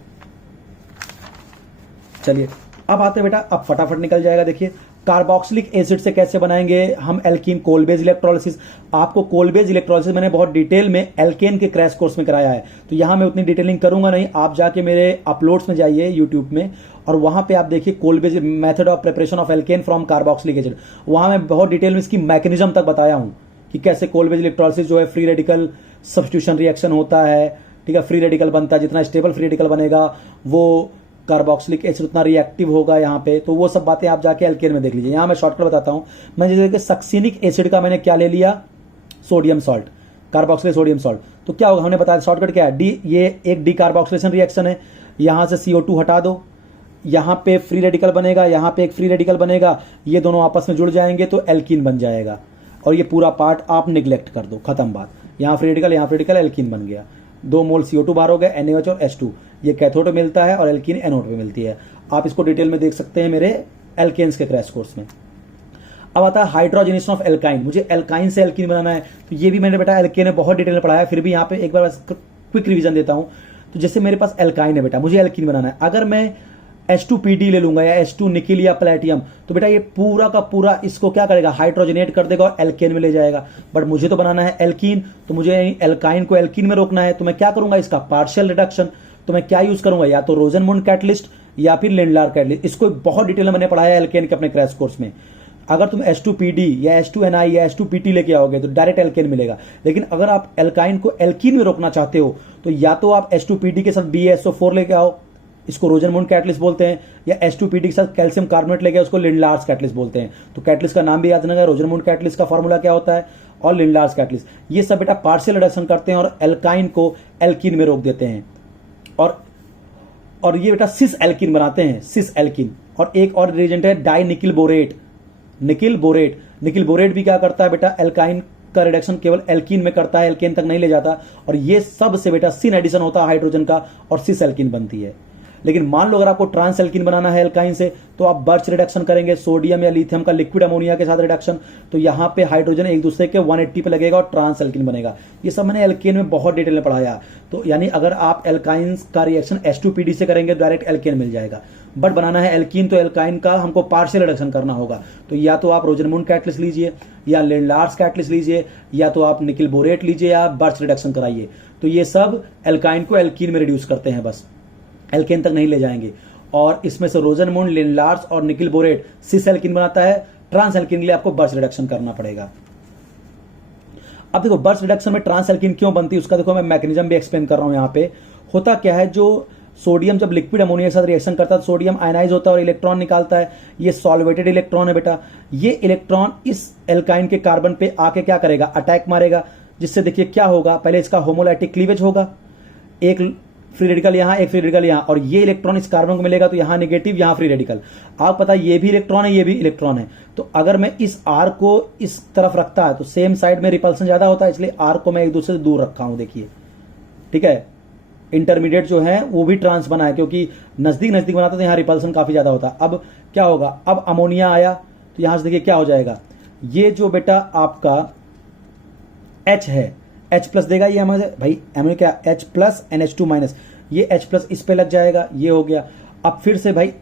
चलिए अब आते हैं बेटा, अब फटाफट निकल जाएगा। देखिए कार्बोक्सिलिक एसिड से कैसे बनाएंगे हम एल्कीन, कोलबेज इलेक्ट्रोलिसिस। आपको कोलबेज इलेक्ट्रोलिसिस मैंने बहुत डिटेल में एल्केन के क्रैश कोर्स में कराया है, तो यहां मैं उतनी डिटेलिंग करूंगा नहीं। आप जाके मेरे अपलोड्स में जाइए यूट्यूब में और वहां पे आप देखिए Kolbe's method of preparation of alkane from carboxylic acid. वहां मैं बहुत डिटेल में इसकी मैकेनिज्म तक बताया हूं कि कैसे कोलबेज इलेक्ट्रोलिसिस जो है फ्री रेडिकल सब्स्टिट्यूशन रिएक्शन होता है। ठीक है, फ्री रेडिकल बनता है, जितना स्टेबल फ्री रेडिकल बनेगा वो कार्बोक्सिलिक एसिड उतना रिएक्टिव होगा यहाँ पे। तो वो सब बातें आप जाके एल्केन में देख लीजिए। यहाँ मैं शॉर्टकट बताता हूँ। मैं जैसे सक्सिनिक एसिड का मैंने क्या ले लिया, sodium salt, carboxylate sodium salt. तो क्या होगा हमने बताया शॉर्टकट क्या है, डी, ये एक डी कार्बोक्सिलेशन रिएक्शन है, यहाँ से CO2 हटा दो, यहाँ पे फ्री रेडिकल बनेगा, यहाँ पे एक फ्री रेडिकल बनेगा, ये दोनों आपस में जुड़ जाएंगे तो एल्कीन बन जाएगा। और ये पूरा पार्ट आप निगलेक्ट कर दो, खत्म बात। यहाँ फ्री रेडिकल, यहाँ फ्री रेडिकल, एल्कीन बन गया। 2 मोल CO2 बाहर हो गए, NaOH और H2। ये कैथोड में मिलता है और एल्कीन एनोड में मिलती है। आप इसको डिटेल में देख सकते हैं मेरे एल्केन्स के क्रैश कोर्स में। अब आता है हाइड्रोजनेशन ऑफ एल्काइन। मुझे एल्काइन से एल्कीन बनाना है, तो ये भी मैंने बेटा एल्केन में बहुत डिटेल में पढ़ाया, फिर भी यहाँ पे एक बार क्विक रिवीजन देता हूँ। तो जैसे मेरे पास एल्काइन है बेटा, मुझे एल्कीन बनाना है। अगर मैं H2PD ले लूंगा या H2 निकिल या प्लेटियम, तो बेटा ये पूरा का पूरा इसको क्या करेगा, हाइड्रोजनेट कर देगा और एल्केन में ले जाएगा। बट मुझे तो बनाना है एल्कीन, तो मुझे एल्काइन को एल्कीन में रोकना है। तो मैं क्या करूंगा, इसका पार्शियल रिडक्शन। तो मैं क्या यूज करूंगा, या तो रोजनमुंड कैटलिस्ट या फिर लिंडलार कैटलिस्ट। इसको बहुत डिटेल में मैंने पढ़ाया है एल्केन के अपने क्रैश कोर्स में। अगर तुम H2PD या H2Ni या H2PT लेके आओगे तो डायरेक्ट एल्केन मिलेगा। लेकिन अगर आप एल्काइन को एल्कीन में रोकना चाहते हो तो या तो आप H2PD के साथ BaSO4 लेके आओ, इसको रोजनमुंड कैटलिस्ट बोलते हैं, या H2PD के साथ कैल्शियम कार्बोनेट लेके उसको लिंडलार्स कैटलिस्ट बोलते हैं। तो कैटलिस्ट का नाम भी याद रखना, रोजनमुंड कैटलिस्ट का फॉर्मूला क्या होता है और लिंडलार्स कैटलिस्ट। ये सब बेटा पार्शियल रिडक्शन करते हैं और एल्काइन को एल्कीन में रोक देते हैं। और ये बेटा सिस एल्कीन बनाते हैं, सिस एल्कीन। और एक और रिएजेंट है di nickel borate, nickel borate. Nickel borate भी क्या करता है बेटा, एल्काइन का रिडक्शन केवल एल्कीन में करता है, एल्केन तक नहीं ले जाता। और ये सब से बेटा सिन एडिशन होता है हाइड्रोजन का और सिस एल्कीन बनती है। लेकिन मान लो अगर आपको ट्रांस एल्कीन बनाना है एल्काइन से, तो आप बर्च रिडक्शन करेंगे, सोडियम या लिथियम का लिक्विड अमोनिया के साथ रिडक्शन। तो यहाँ पे हाइड्रोजन एक दूसरे के 180 पे लगेगा और ट्रांस एल्कीन बनेगा। ये सब मैंने एल्केन में बहुत डिटेल में पढ़ाया। तो यानी अगर आप एल्काइन का रिएक्शन H2PD से करेंगे तो डायरेक्ट एल्केन मिल जाएगा। बट बनाना है एल्कीन तो एल्काइन का हमको पार्शियल रिडक्शन करना होगा। तो या तो आप रोजनमुंड कैटलिस्ट लीजिए या लिंडलार्स कैटलिस्ट लीजिए, या तो आप निकिल बोरेट लीजिए या बर्च रिडक्शन कराइए। तो ये सब एल्काइन को एल्कीन में रिड्यूस करते हैं, बस एल्केन तक नहीं ले जाएंगे। और इसमें से रोजनमुंड, लिंडलार्स और निकिल बोरेट सिस एल्कीन बनाता है। ट्रांस एल्कीन के लिए आपको बर्च रिडक्शन करना पड़ेगा। अब देखो बर्च रिडक्शन में ट्रांस एल्कीन क्यों बनती है उसका देखो मैं मैकेनिज्म भी एक्सप्लेन कर रहा हूं। यहाँ पे होता क्या है, जो सोडियम जब लिक्विड अमोनिया के साथ रिएक्शन करता है तो सोडियम आयनाइज होता है और इलेक्ट्रॉन निकालता है। ये सॉल्वेटेड इलेक्ट्रॉन है बेटा। ये इलेक्ट्रॉन इस एल्काइन के कार्बन पे आके क्या करेगा, अटैक मारेगा। जिससे देखिए क्या होगा, पहले इसका होमोलाइटिक क्लीवेज होगा, एक फ्री रेडिकल यहां, एक फ्री रेडिकल यहां, और ये इलेक्ट्रॉन इस कार्बन को मिलेगा तो यहां नेगेटिव, यहां फ्री रेडिकल। आप पता ये भी इलेक्ट्रॉन है, ये भी इलेक्ट्रॉन है। तो अगर मैं इस R को इस तरफ रखता है तो सेम साइड में रिपल्सन ज्यादा होता है, इसलिए R को मैं एक दूसरे से दूर रखा हूं। देखिए ठीक है, इंटरमीडिएट जो है वो भी ट्रांस बना है क्योंकि नजदीक नजदीक बनाता है तो यहाँ रिपल्सन काफी ज्यादा होता है। अब क्या होगा, अब अमोनिया आया तो यहां से देखिए क्या हो जाएगा, ये जो बेटा आपका H है H प्लस देगा, ये हमारे भाई एम क्या H प्लस NH2 माइनस, ये H प्लस इस पे लग जाएगा, ये हो गया। अब फिर से भाई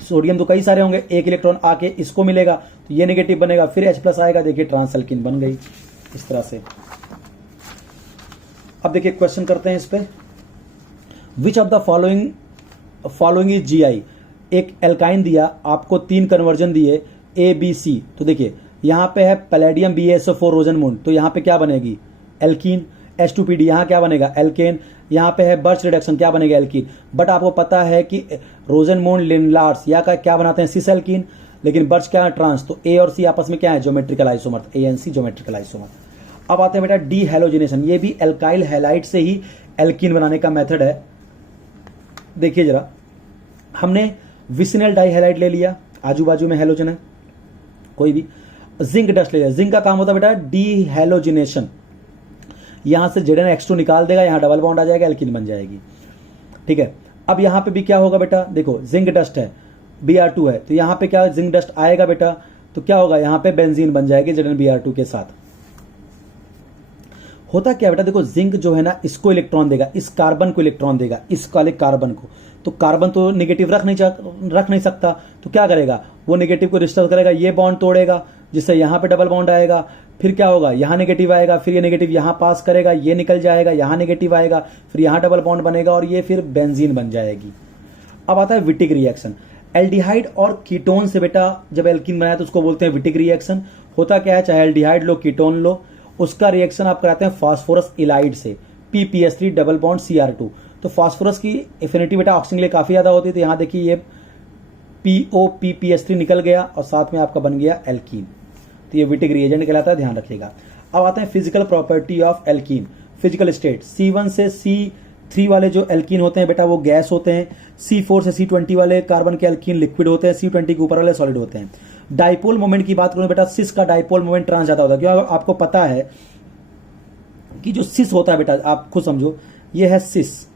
सोडियम तो कई सारे होंगे, एक इलेक्ट्रॉन आके इसको मिलेगा तो ये नेगेटिव बनेगा, फिर H प्लस आएगा, देखिए ट्रांस एल्कीन बन गई इस तरह से। अब देखिए क्वेश्चन करते हैं इस पे, which of the following is GI। एक एल्काइन दिया आपको, 3 कन्वर्जन दिए ABC। तो देखिए यहां पे है पैलेडियम BaSO4 रोजनमुंड, तो यहां पे क्या बनेगी, एल्कीन। H2PD यहां क्या बनेगा, एल्केन। यहां पे है बर्च रिडक्शन, क्या बनेगा, एल्कीन। बट आपको पता है कि रोजनमुंड, लिंडलार्स या का क्या बनाते हैं, सिस एल्कीन। लेकिन बर्च क्या है, ट्रांस। तो A और C आपस में क्या है, geometrical isomer, ANC geometrical isomer. अब आते हैं बेटा डी हैलोजिनेशन, ये भी एल्काइल हैलाइड से ही एल्कीन बनाने का मेथड है। देखिए जरा, हमने विसिनल डाइहैलाइड ले लिया, आजू बाजू में हैलोजन है कोई भी, जिंक डस्ट ले लिया। जिंक का काम होता है बेटा डी हैलोजिनेशन, यहां से ZnX2 निकाल देगा, यहां डबल बॉन्ड आ जाएगा, एल्कीन बन जाएगी। ठीक है, अब यहां पे भी क्या होगा बेटा, देखो जिंक डस्ट है, Br2 है, तो यहां पे क्या जिंक डस्ट आएगा बेटा, तो क्या होगा, यहां पे बेंजीन बन जाएगी ZnBr2 के साथ। होता क्या बेटा, देखो जिंक जो है ना, इसको इलेक्ट्रॉन देगा, इस कार्बन को इलेक्ट्रॉन देगा, इस वाले कार्बन को। तो कार्बन तो नेगेटिव रख नहीं सकता, तो क्या करेगा, वो नेगेटिव को डिस्टर्ब करेगा, ये बॉन्ड तोड़ेगा, जिससे यहां पे डबल बॉन्ड आएगा। फिर क्या होगा, यहां नेगेटिव आएगा, फिर ये नेगेटिव यहां पास करेगा, ये निकल जाएगा, यहां नेगेटिव आएगा, फिर यहां डबल बॉन्ड बनेगा और ये फिर बेंजीन बन जाएगी। अब आता है विटिक रिएक्शन। एल्डिहाइड और कीटोन से बेटा जब एल्कीन बनाया तो उसको बोलते हैं विटिक रिएक्शन। होता क्या है, चाहे एल्डिहाइड लो कीटोन लो, उसका रिएक्शन आप कराते हैं फास्फोरस इलाइड से, PPS3 डबल बॉन्ड Cr2। तो फास्फोरस की एफिनिटी बेटा ऑक्सीजन के लिए काफी ज्यादा होती है, तो यहां देखिए ये POPPS3 निकल गया और साथ में आपका बन गया एल्कीन। तो ये विटिक रिएजेंट कहलाता है, ध्यान रखिएगा। अब आते हैं physical property of alkene. Physical state, C1 से 3 वाले जो एल्कीन होते हैं बेटा वो गैस होते हैं। C4 से C20 वाले कार्बन के एल्कीन लिक्विड होते हैं। C20 के ऊपर वाले सॉलिड होते हैं। डाइपोल मोमेंट की बात करूं बेटा, सिस का डाइपोल मोमेंट ट्रांस ज्यादा होता है। क्यों? आपको पता है कि जो सिस होता है बेटा, आप खुद समझो, ये है सिस।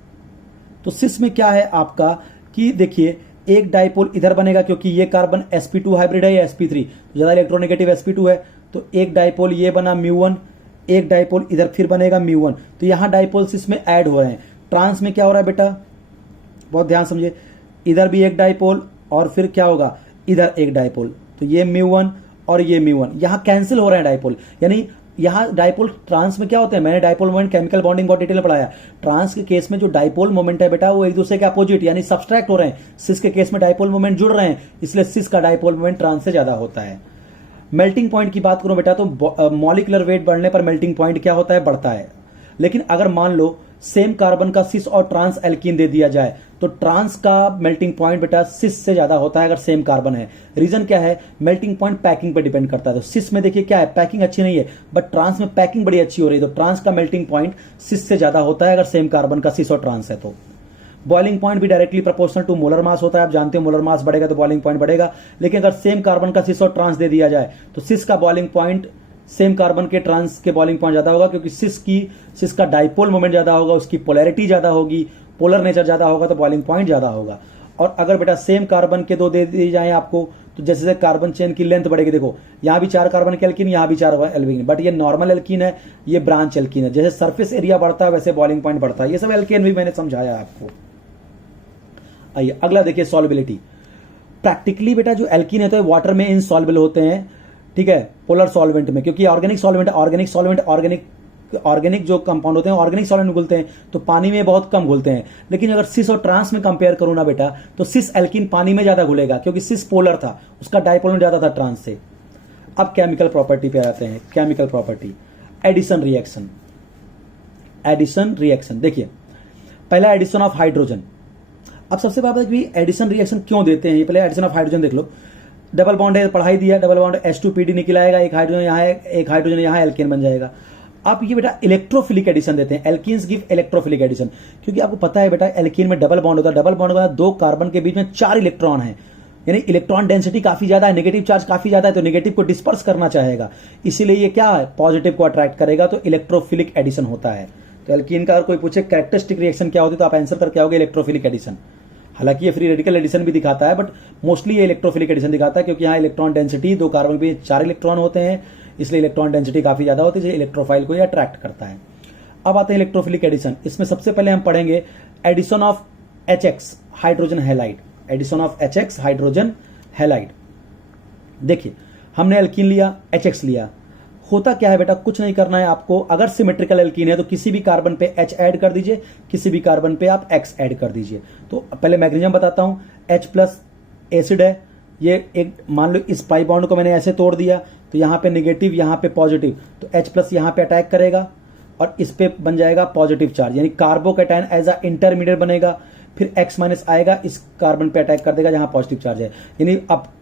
तो सिस में क्या है आपका कि देखिए एक डाइपोल इधर बनेगा क्योंकि ये कार्बन sp2 हाइब्रिड है या sp3, तो ज्यादा इलेक्ट्रोनेगेटिव sp2 है, तो एक डाइपोल ये बना μ1, एक डाइपोल इधर फिर बनेगा μ1। तो यहां डाइपोल्स इसमें ऐड हो रहे हैं। ट्रांस में क्या हो रहा है बेटा, बहुत ध्यान समझिए, इधर भी एक डाइपोल और फिर क्या होगा, इधर एक डाइपोल, तो ये μ1 और ये μ1 यहां कैंसिल हो रहे हैं डाइपोल। यानी यहां डाइपोल ट्रांस में क्या होते हैं, मैंने डाइपोल मोमेंट केमिकल बॉन्डिंग बहुत डिटेल में पढ़ाया। ट्रांस के केस में जो डाइपोल मोमेंट है बेटा वो एक दूसरे के अपोजिट यानी सब्सट्रैक्ट हो रहे हैं। सिस के केस में डाइपोल मोमेंट जुड़ रहे हैं, इसलिए सिस का डाइपोल मोमेंट ट्रांस से ज्यादा होता है। मेल्टिंग पॉइंट की बात करूं बेटा तो मॉलिक्यूलर वेट बढ़ने पर मेल्टिंग पॉइंट क्या होता है, बढ़ता है। लेकिन अगर मान लो सेम कार्बन का सिस और ट्रांस एल्कीन दे दिया जाए तो ट्रांस का मेल्टिंग पॉइंट बेटा सिस से ज्यादा होता है अगर सेम कार्बन है। रीजन क्या है, मेल्टिंग पॉइंट पैकिंग पर डिपेंड करता है। तो सिस में देखिए क्या है, पैकिंग अच्छी नहीं है, बट ट्रांस में पैकिंग बड़ी अच्छी हो रही है, तो ट्रांस का मेल्टिंग पॉइंट सिस से ज्यादा होता है अगर सेम कार्बन का सिस और ट्रांस है। तो बॉइलिंग पॉइंट भी directly proportional to molar mass होता है। आप जानते हो मोलर मास बढ़ेगा तो बॉइलिंग पॉइंट बढ़ेगा। लेकिन अगर सेम कार्बन का सिस और ट्रांस दे दिया जाए तो सिस का बॉइलिंग पॉइंट सेम कार्बन के ट्रांस के बॉइलिंग पॉइंट ज्यादा होगा, क्योंकि सिस का डाइपोल मोमेंट ज्यादा होगा, उसकी पोलैरिटी ज्यादा होगी, पोलर नेचर ज्यादा होगा, तो बॉइलिंग पॉइंट ज्यादा होगा। और अगर बेटा सेम कार्बन के 2 दे दिए जाए आपको तो जैसे जैसे कार्बन चेन की लेंथ बढ़ेगी, देखो यहां भी 4 कार्बन के एल्कीन, यहां भी 4 एल्कीन, बट ये नॉर्मल एल्कीन है, ये ब्रांच एल्कीन है। जैसे सरफेस एरिया बढ़ता है वैसे बॉइलिंग पॉइंट बढ़ता है। ये सब एल्कीन भी मैंने समझाया आपको। आइए अगला देखिए, सॉल्युबिलिटी। प्रैक्टिकली बेटा जो एल्कीन है वाटर में इनसॉल्युबल होते हैं, ठीक है, पोलर सॉल्वेंट में, क्योंकि ऑर्गेनिक सॉल्वेंट ऑर्गेनिक जो कंपाउंड होते हैं ऑर्गेनिक सॉल्वेंट में घुलते हैं, तो पानी में बहुत कम घुलते हैं। लेकिन अगर सिस और ट्रांस में कंपेयर करूं ना बेटा तो सिस एल्कीन पानी में ज्यादा घुलेगा, क्योंकि सिस पोलर था, उसका डाइपोल में ज्यादा था ट्रांस से। अब केमिकल प्रॉपर्टी पे आते हैं। Chemical property, addition reaction. देखिए पहला एडिशन ऑफ हाइड्रोजन। अब सबसे बात है कि एडिशन रिएक्शन क्यों देते हैं, पहले एडिशन ऑफ हाइड्रोजन देख लो। डबल बॉन्ड है, पढ़ाई दिया, डबल बॉन्ड H2PD निकल आएगा, एक हाइड्रोजन यहाँ है, एक हाइड्रोजन यहाँ, एल्केन बन जाएगा। अब ये बेटा इलेक्ट्रोफिलिक एडिशन देते हैं, एल्कीन्स गिव इलेक्ट्रोफिलिक एडिशन, क्योंकि आपको पता है बेटा एल्कीन में डबल बॉन्ड होता है। डबल बॉन्ड का 2 कार्बन के बीच में 4 इलेक्ट्रॉन है, यानी इलेक्ट्रॉन डेंसिटी काफी ज्यादा है, नेगेटिव चार्ज काफी ज्यादा है, तो नेगेटिव को डिस्पर्स करना चाहेगा, इसीलिए ये क्या है, पॉजिटिव को अट्रैक्ट करेगा, तो इलेक्ट्रोफिलिक एडिशन होता है। तो एल्कीन का अगर कोई पूछे कैरेक्टरिस्टिक रिएक्शन क्या होती है तो आप आंसर करके आओगे इलेक्ट्रोफिलिक एडिशन। हालांकि ये फ्री रेडिकल एडिशन भी दिखाता है, बट मोस्टली ये इलेक्ट्रोफिलिक एडिशन दिखाता है, क्योंकि यहाँ इलेक्ट्रॉन डेंसिटी 2 कार्बन के बीच 4 इलेक्ट्रॉन होते हैं, इसलिए इलेक्ट्रॉन डेंसिटी काफी ज्यादा होती है, जो इलेक्ट्रोफाइल को ये अट्रैक्ट करता है। अब आते हैं इलेक्ट्रोफिलिक एडिशन। इसमें सबसे पहले हम पढ़ेंगे addition of HX hydrogen halide. Addition of HX hydrogen halide. देखिए हमने एल्कीन लिया, HX लिया, होता क्या है बेटा, कुछ नहीं करना है आपको। अगर सिमेट्रिकल एल्कीन है तो किसी भी कार्बन पे H ऐड कर दीजिए, किसी भी कार्बन पे आप X ऐड कर दीजिए। तो पहले मैग्नीशियम बताता हूं, H+ एसिड है, ये एक मान लो इस पाई बॉन्ड को मैंने ऐसे तोड़ दिया, तो यहां पे नेगेटिव यहां पे पॉजिटिव, तो H+ यहां पे अटैक करेगा और इस पे बन जाएगा पॉजिटिव चार्ज, यानी कार्बोकैटायन एज अ इंटरमीडिएट बनेगा। फिर X- आएगा, इस कार्बन पे अटैक कर देगा जहां पॉजिटिव चार्ज है। यानी अब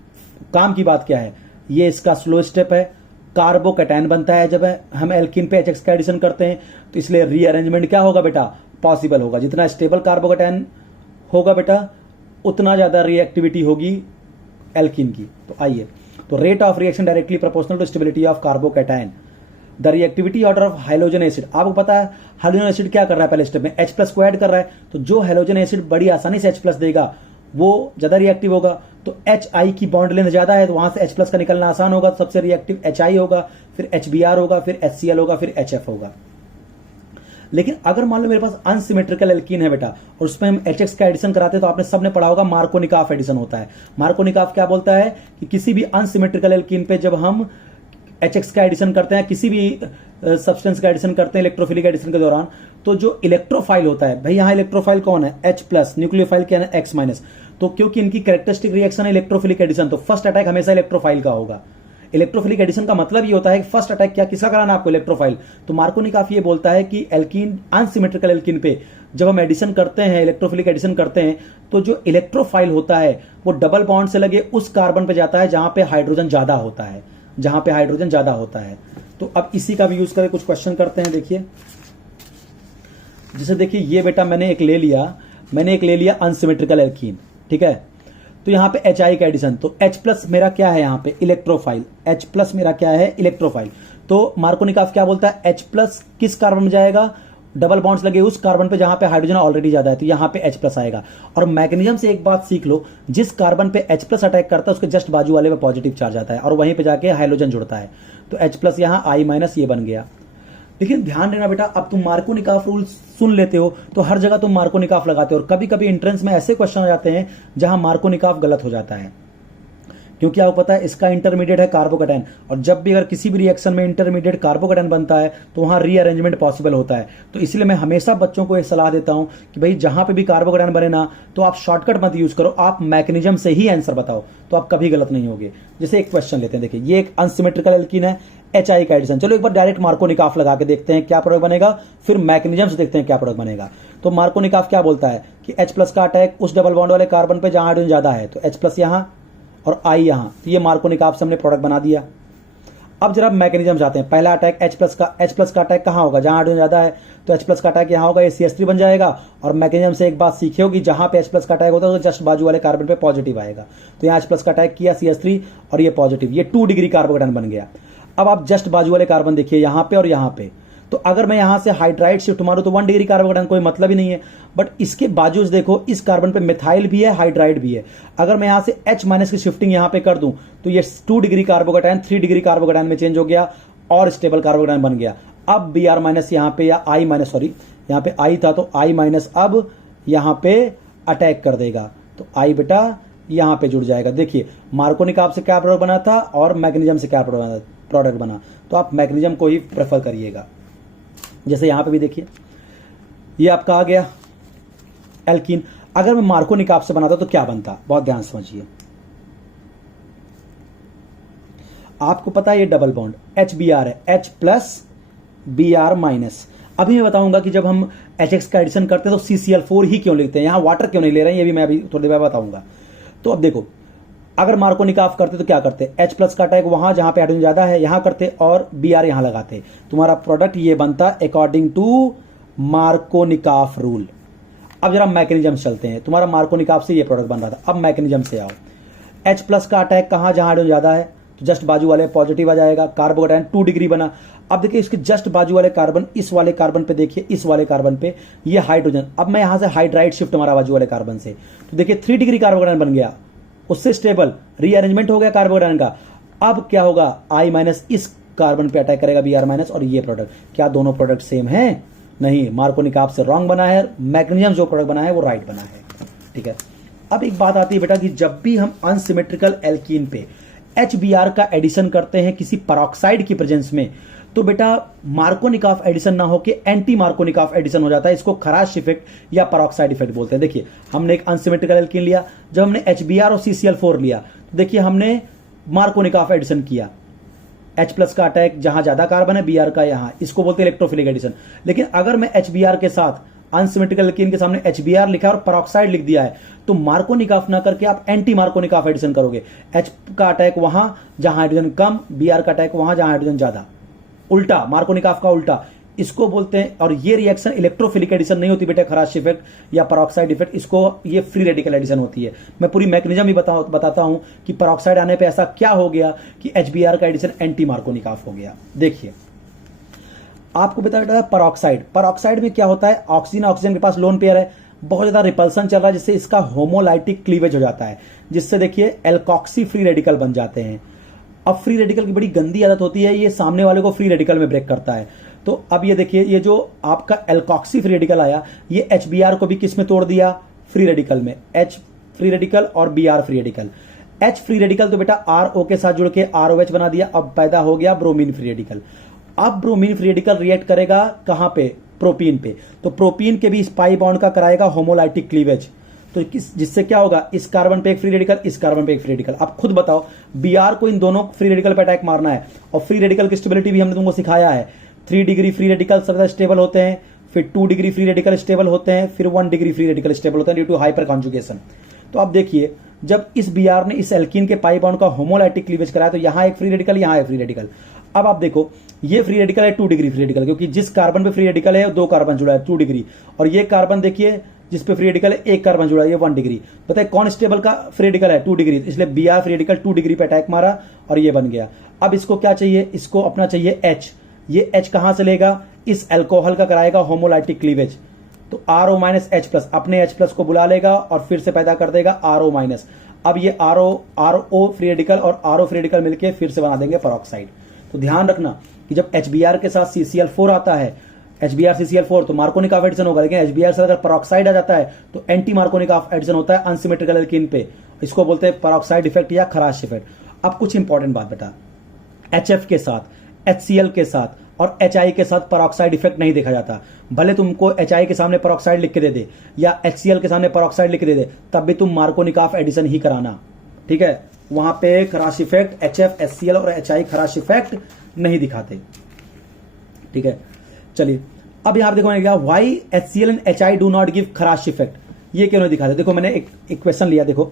काम की बात क्या है, ये इसका स्लो स्टेप है, कार्बोकैटायन बनता है जब हम एल्कीन पे HX का एडिशन करते हैं, तो इसलिए रीअरेंजमेंट क्या होगा बेटा, पॉसिबल होगा। जितना स्टेबल कार्बोकैटायन होगा बेटा उतना ज्यादा रिएक्टिविटी होगी एल्कीन की। तो आइए, तो rate of reaction directly proportional to stability of carbocation. The reactivity order of hydrogen acid, आपको पता है हाइड्रोजन एसिड क्या कर रहा है, पहले स्टेप में H+ को ऐड कर रहा है, तो जो हाइड्रोजन एसिड बड़ी आसानी से H+ देगा वो ज्यादा रिएक्टिव होगा। तो HI की बॉन्ड लेंथ ज्यादा है, तो वहां से H+ का निकलना आसान होगा, तो सबसे रिएक्टिव HI होगा, फिर HBr होगा, फिर HCl होगा, फिर HF होगा। लेकिन अगर मान लो मेरे पास अनसिमेट्रिकल एल्कीन है बेटा और उसमें हम HX का एडिशन कराते हैं, तो आपने सबने पढ़ा होगा मार्कोनिकॉफ एडिशन होता है। मार्कोनिकॉफ क्या बोलता है कि किसी भी अनसिमेट्रिकल एल्कीन पे जब हम HX का एडिशन करते हैं, किसी भी सब्सटेंस का एडिशन करते हैं इलेक्ट्रोफिलिक एडिशन के दौरान, तो जो इलेक्ट्रोफाइल होता है, भाई यहाँ इलेक्ट्रोफाइल कौन है, H+, न्यूक्लियोफाइल क्या है, X-, तो क्योंकि इनकी कैरेक्टरिस्टिक रिएक्शन है इलेक्ट्रोफिलिक एडिशन, तो फर्स्ट अटैक हमेशा इलेक्ट्रोफाइल का होगा। इलेक्ट्रोफिलिक एडिशन का मतलब ये होता है कि फर्स्ट अटैक क्या किसका कराना है आपको, इलेक्ट्रोफाइल। तो मार्कोनिकॉफ ये बोलता है कि एल्कीन अनसिमेट्रिकल एल्कीन पे जब हम एडिशन करते हैं, इलेक्ट्रोफिलिक एडिशन करते हैं, तो जो इलेक्ट्रोफाइल होता है वो डबल बॉन्ड से लगे उस कार्बन पे जाता है जहां पे हाइड्रोजन ज्यादा होता है, जहां पे हाइड्रोजन ज्यादा होता है। तो अब इसी का भी यूज करके कुछ क्वेश्चन करते हैं। देखिए जैसे देखिए ये बेटा मैंने एक ले लिया अनसिमेट्रिकल एल्कीन, ठीक है। तो यहाँ पे एच आई का एडिशन, तो H प्लस मेरा क्या है यहाँ पे इलेक्ट्रोफाइल, H प्लस मेरा क्या है इलेक्ट्रोफाइल। तो मार्कोनिकॉफ क्या बोलता है, H प्लस किस कार्बन में जाएगा, डबल बॉन्ड्स लगे उस कार्बन पे जहां पे हाइड्रोजन ऑलरेडी ज्यादा है, तो यहाँ पे H प्लस आएगा। और मैग्नीशियम से एक बात सीख लो, जिस कार्बन पे H प्लस अटैक करता है उसके जस्ट बाजू वाले पे पॉजिटिव चार्ज आता है और वहीं पे जाके हाइड्रोजन जुड़ता है, तो H प्लस यहाँ I माइनस ये बन गया। लेकिन ध्यान देना बेटा, अब तुम मार्कोनिकॉफ रूल सुन लेते हो तो हर जगह तुम मार्कोनिकॉफ लगाते हो, और कभी कभी एंट्रेंस में ऐसे क्वेश्चन आ जाते हैं जहां मार्कोनिकॉफ गलत हो जाता है, क्योंकि आपको पता है इसका इंटरमीडिएट है कार्बोकेटाइन, और जब भी अगर किसी भी रिएक्शन में इंटरमीडिएट कार्बोकेटाइन बनता है तो वहां रीअरेंजमेंट पॉसिबल होता है। तो इसलिए मैं हमेशा बच्चों को एक सलाह देता हूं कि भाई जहां पे भी कार्बोकेटाइन बने ना, तो आप शॉर्टकट मत यूज करो, आप मैकेनिज्म से ही आंसर बताओ, तो आप कभी गलत नहीं होगे। जैसे एक क्वेश्चन लेते हैं, देखिए ये एक अनसिमेट्रिकल एल्कीन है, एच आई का एडिशन। चलो एक बार डायरेक्ट मार्कोनिकॉफ लगा के देखते हैं क्या प्रोडक्ट बनेगा, फिर मैकेनिज्म से देखते हैं क्या प्रोडक्ट बनेगा। तो मार्कोनिकॉफ क्या बोलता है कि H प्लस का अटैक उस डबल बॉन्ड वाले कार्बन पे जहां हाइड्रोजन ज्यादा है, तो H प्लस यहां और I यहां, तो ये मार्कोनिकॉफ से हमने प्रोडक्ट बना दिया। अब जरा मैकेनिज्म जाते हैं, पहला अटैक H प्लस का अटैक कहां होगा, जहां हाइड्रोजन ज्यादा है, तो H प्लस का अटैक यहां होगा, ये CH3 बन जाएगा। और मैकेनिज्म से एक बात सीखे हो कि जहां पे H प्लस का अटैक होता है तो जस्ट बाजू वाले कार्बन पे पॉजिटिव आएगा, तो यहाँ H प्लस का अटैक किया CH3 और ये पॉजिटिव, ये 2 डिग्री कार्बोकेटाइन बन गया। अब आप जस्ट बाजू वाले कार्बन देखिए यहां पे और यहां पे, तो अगर मैं यहां से हाइड्राइड शिफ्ट मारूं तो 1 डिग्री कार्बोकेटाइन, कोई मतलब ही नहीं है। बट इसके बाजू से देखो, इस कार्बन पे मिथाइल भी है, हाइड्राइड भी है। अगर मैं यहां से H माइनस की शिफ्टिंग यहां पे कर दूं तो ये 2 डिग्री कार्बोकेटाइन 3 डिग्री कार्बोकेटाइन में चेंज हो गया और स्टेबल कार्बोकेटाइन बन गया। अब Br माइनस यहां पे, या I माइनस, सॉरी यहां पे I था तो I माइनस अब यहां पे अटैक कर देगा, तो I बेटा यहां पे जुड़ जाएगा। देखिए मार्कोनिकॉफ से क्या प्रोडक्ट बना था और मैग्नीशियम से क्या प्रोडक्ट बना, तो आप मैग्नीशियम को ही प्रेफर करिएगा। जैसे यहां पे भी देखिए ये आपका आ गया एल्कीन। अगर मैं मार्कोनिकॉफ से बनाता तो क्या बनता, बहुत ध्यान समझिए। आपको पता है ये डबल बॉन्ड HBr है, H प्लस Br माइनस। अभी मैं बताऊंगा कि जब हम HX का एडिशन करते हैं तो CCl4 ही क्यों लिखते हैं, यहां वाटर क्यों नहीं ले रहे हैं, ये भी मैं अभी थोड़ी देर बाद बताऊंगा। तो अब देखो, अगर मार्कोनिकॉफ करते तो क्या करते, H प्लस का अटैक वहां जहां पे हाइड्रोजन ज्यादा है यहां करते और Br यहां लगाते, तुम्हारा प्रोडक्ट ये बनता अकॉर्डिंग टू मार्कोनिकॉफ रूल। अब जरा मैकेनिज्म चलते हैं, तुम्हारा मार्कोनिकॉफ से ये प्रोडक्ट बन रहा था, अब मैकेनिज्म से आओ। H प्लस का अटैक कहां, जहां हाइड्रोजन ज्यादा है, तो जस्ट बाजू वाले पॉजिटिव आ जाएगा, कार्बोकेटाइन 2 डिग्री बना। अब देखिए इसके जस्ट बाजू वाले कार्बन, इस वाले कार्बन पे देखिए, इस वाले कार्बन पे ये हाइड्रोजन, अब मैं यहां से हाइड्राइड शिफ्ट मारा बाजू वाले कार्बन से, तो देखिए 3 डिग्री कार्बोकेटाइन बन गया, उससे स्टेबल रीअरेंजमेंट हो गया कार्बोकेटाइन का। अब क्या होगा, I माइनस इस कार्बन पे अटैक करेगा Br माइनस, और ये प्रोडक्ट, क्या दोनों प्रोडक्ट सेम है, नहीं, मार्कोनिकॉफ से रॉन्ग बना है, मैग्नीशियम जो प्रोडक्ट बना है वो राइट बना है, ठीक है। अब एक बात आती है बेटा कि जब भी हम अनसिमेट्रिकल एल्कीन पे HBr का एडिशन करते हैं किसी पेरोक्साइड की प्रेजेंस में, तो बेटा मार्कोनिकॉफ एडिशन ना होके एंटी मार्कोनिकॉफ एडिशन हो जाता है, इसको खराश इफेक्ट या पेरोक्साइड इफेक्ट बोलते हैं। देखिए हमने एक अनसिमेट्रिकल एल्कीन लिया, जब हमने HBr और CCl4 लिया, तो देखिए हमने मार्कोनिकॉफ एडिशन किया, H प्लस का अटैक जहां ज्यादा कार्बन है, Br का यहां, इसको बोलते हैं इलेक्ट्रोफिलिक एडिशन। लेकिन अगर मैं HBr के साथ अनसिमेट्रिकल एल्कीन के सामने HBr लिखा और पेरोक्साइड लिख दिया है, तो मार्कोनिकॉफ ना करके आप एंटी मार्कोनिकॉफ एडिशन करोगे। H का अटैक वहां जहां हाइड्रोजन कम, Br का अटैक वहां जहां हाइड्रोजन ज्यादा, उल्टा, मार्कोनिकॉफ का उल्टा, इसको बोलते हैं। और ये रिएक्शन इलेक्ट्रोफिलिक एडिशन नहीं होती बेटा, खराश इफेक्ट या पेरोक्साइड इफेक्ट, इसको ये फ्री रेडिकल एडिशन होती है। मैं पूरी मैकेनिज्म भी बताता हूं कि पेरोक्साइड आने पे ऐसा क्या हो गया कि HBr का एडिशन एंटी मार्कोनिकॉफ हो गया। देखिए आपको बता बेटा पेरोक्साइड में क्या होता है, ऑक्सीजन ऑक्सीजन के पास लोन पेयर है, बहुत ज्यादा रिपल्सन चल रहा है, जिससे इसका होमोलाइटिक क्लीवेज हो जाता है, जिससे देखिए एल्कॉक्सी फ्री रेडिकल बन जाते हैं। अब फ्री रेडिकल की बड़ी गंदी आदत होती है, ये सामने वाले को फ्री रेडिकल में ब्रेक करता है। तो अब ये देखिए, ये जो आपका एल्कॉक्सी फ्री रेडिकल आया, ये HBr को भी किस में तोड़ दिया, फ्री रेडिकल में, H फ्री रेडिकल और Br free radical. H free radical तो बेटा RO के साथ जुड़ के ROH बना दिया, अब पैदा हो गया ब्रोमीन फ्री रेडिकल। अब ब्रोमीन फ्री रेडिकल रिएक्ट करेगा कहां पे, प्रोपीन पे, तो प्रोपीन के भी पाई बॉन्ड का कराएगा होमोलाइटिक क्लीवेज, तो जिससे क्या होगा, इस कार्बन पे एक फ्री रेडिकल, इस कार्बन पे एक फ्री रेडिकल। अब खुद बताओ, Br को इन दोनों फ्री रेडिकल पे अटैक मारना है, और फ्री रेडिकल की स्टेबिलिटी भी हमने तुमको सिखाया है, 3 डिग्री फ्री रेडिकल सबसे स्टेबल होते हैं, फिर 2 डिग्री फ्री रेडिकल स्टेबल होते हैं, फिर 1 डिग्री फ्री रेडिकल स्टेबल होते हैं ड्यू टू हाइपर कॉन्जुगेशन। तो आप देखिए जब इस Br ने इस एल्कीन के पाई बॉन्ड का होमोलाइटिक क्लीवेज कराया तो यहाँ एक फ्री रेडिकल, यहाँ एक फ्री रेडिकल। अब आप देखो ये फ्री रेडिकल है 2 डिग्री फ्री रेडिकल, क्योंकि जिस कार्बन पे फ्री रेडिकल है 2 कार्बन जुड़ा है 2 डिग्री, और ये कार्बन देखिए जिस पे फ्री रेडिकल है 1 कार्बन जुड़ा है ये 1 डिग्री। बताइए कौन स्टेबल का फ्री रेडिकल है 2 डिग्री, इसलिए Br फ्री रेडिकल 2 डिग्री पे अटैक मारा और ये बन गया। अब इसको क्या चाहिए, इसको अपना चाहिए H। ये H कहां से लेगा, इस अल्कोहल का कराएगा होमोलाइटिक क्लीवेज, तो RO माइनस H प्लस अपने H प्लस को बुला लेगा और फिर से पैदा कर देगा RO माइनस। अब ये RO फ्री रेडिकल और RO फ्री रेडिकल मिलके फिर से बना देंगे पेरोक्साइड। तो ध्यान रखना कि जब HBr के साथ CCl4 आता है, HBr CCl4 तो मार्कोनिक ऑफ एडिशन होगा, लेकिन HBr से अगर पेरोक्साइड आ जाता है तो एंटी मार्कोनिक ऑफ एडिशन होता है अनसिमेट्रिकल एल्कीन पे। इसको बोलते हैं पेरोक्साइड इफेक्ट या खराश इफेक्ट। अब कुछ इंपॉर्टेंट बात बेटा, HF के साथ, HCl के साथ और HI के साथ पेरोक्साइड इफेक्ट नहीं देखा जाता। भले तुमको HI के सामने पेरोक्साइड लिख के दे दे या HCl के सामने पेरोक्साइड लिख के दे दे, तब भी तुम मार्कोनिक ऑफ एडिशन ही कराना, ठीक है। वहां पे खराश इफेक्ट HF, HCl और HI खराश इफेक्ट नहीं दिखाते, ठीक है। चलिए अब यहां पर देखो why HCl and HI do not give Kharasch effect, ये क्यों नहीं दिखाते। देखो मैंने एक इक्वेशन लिया, देखो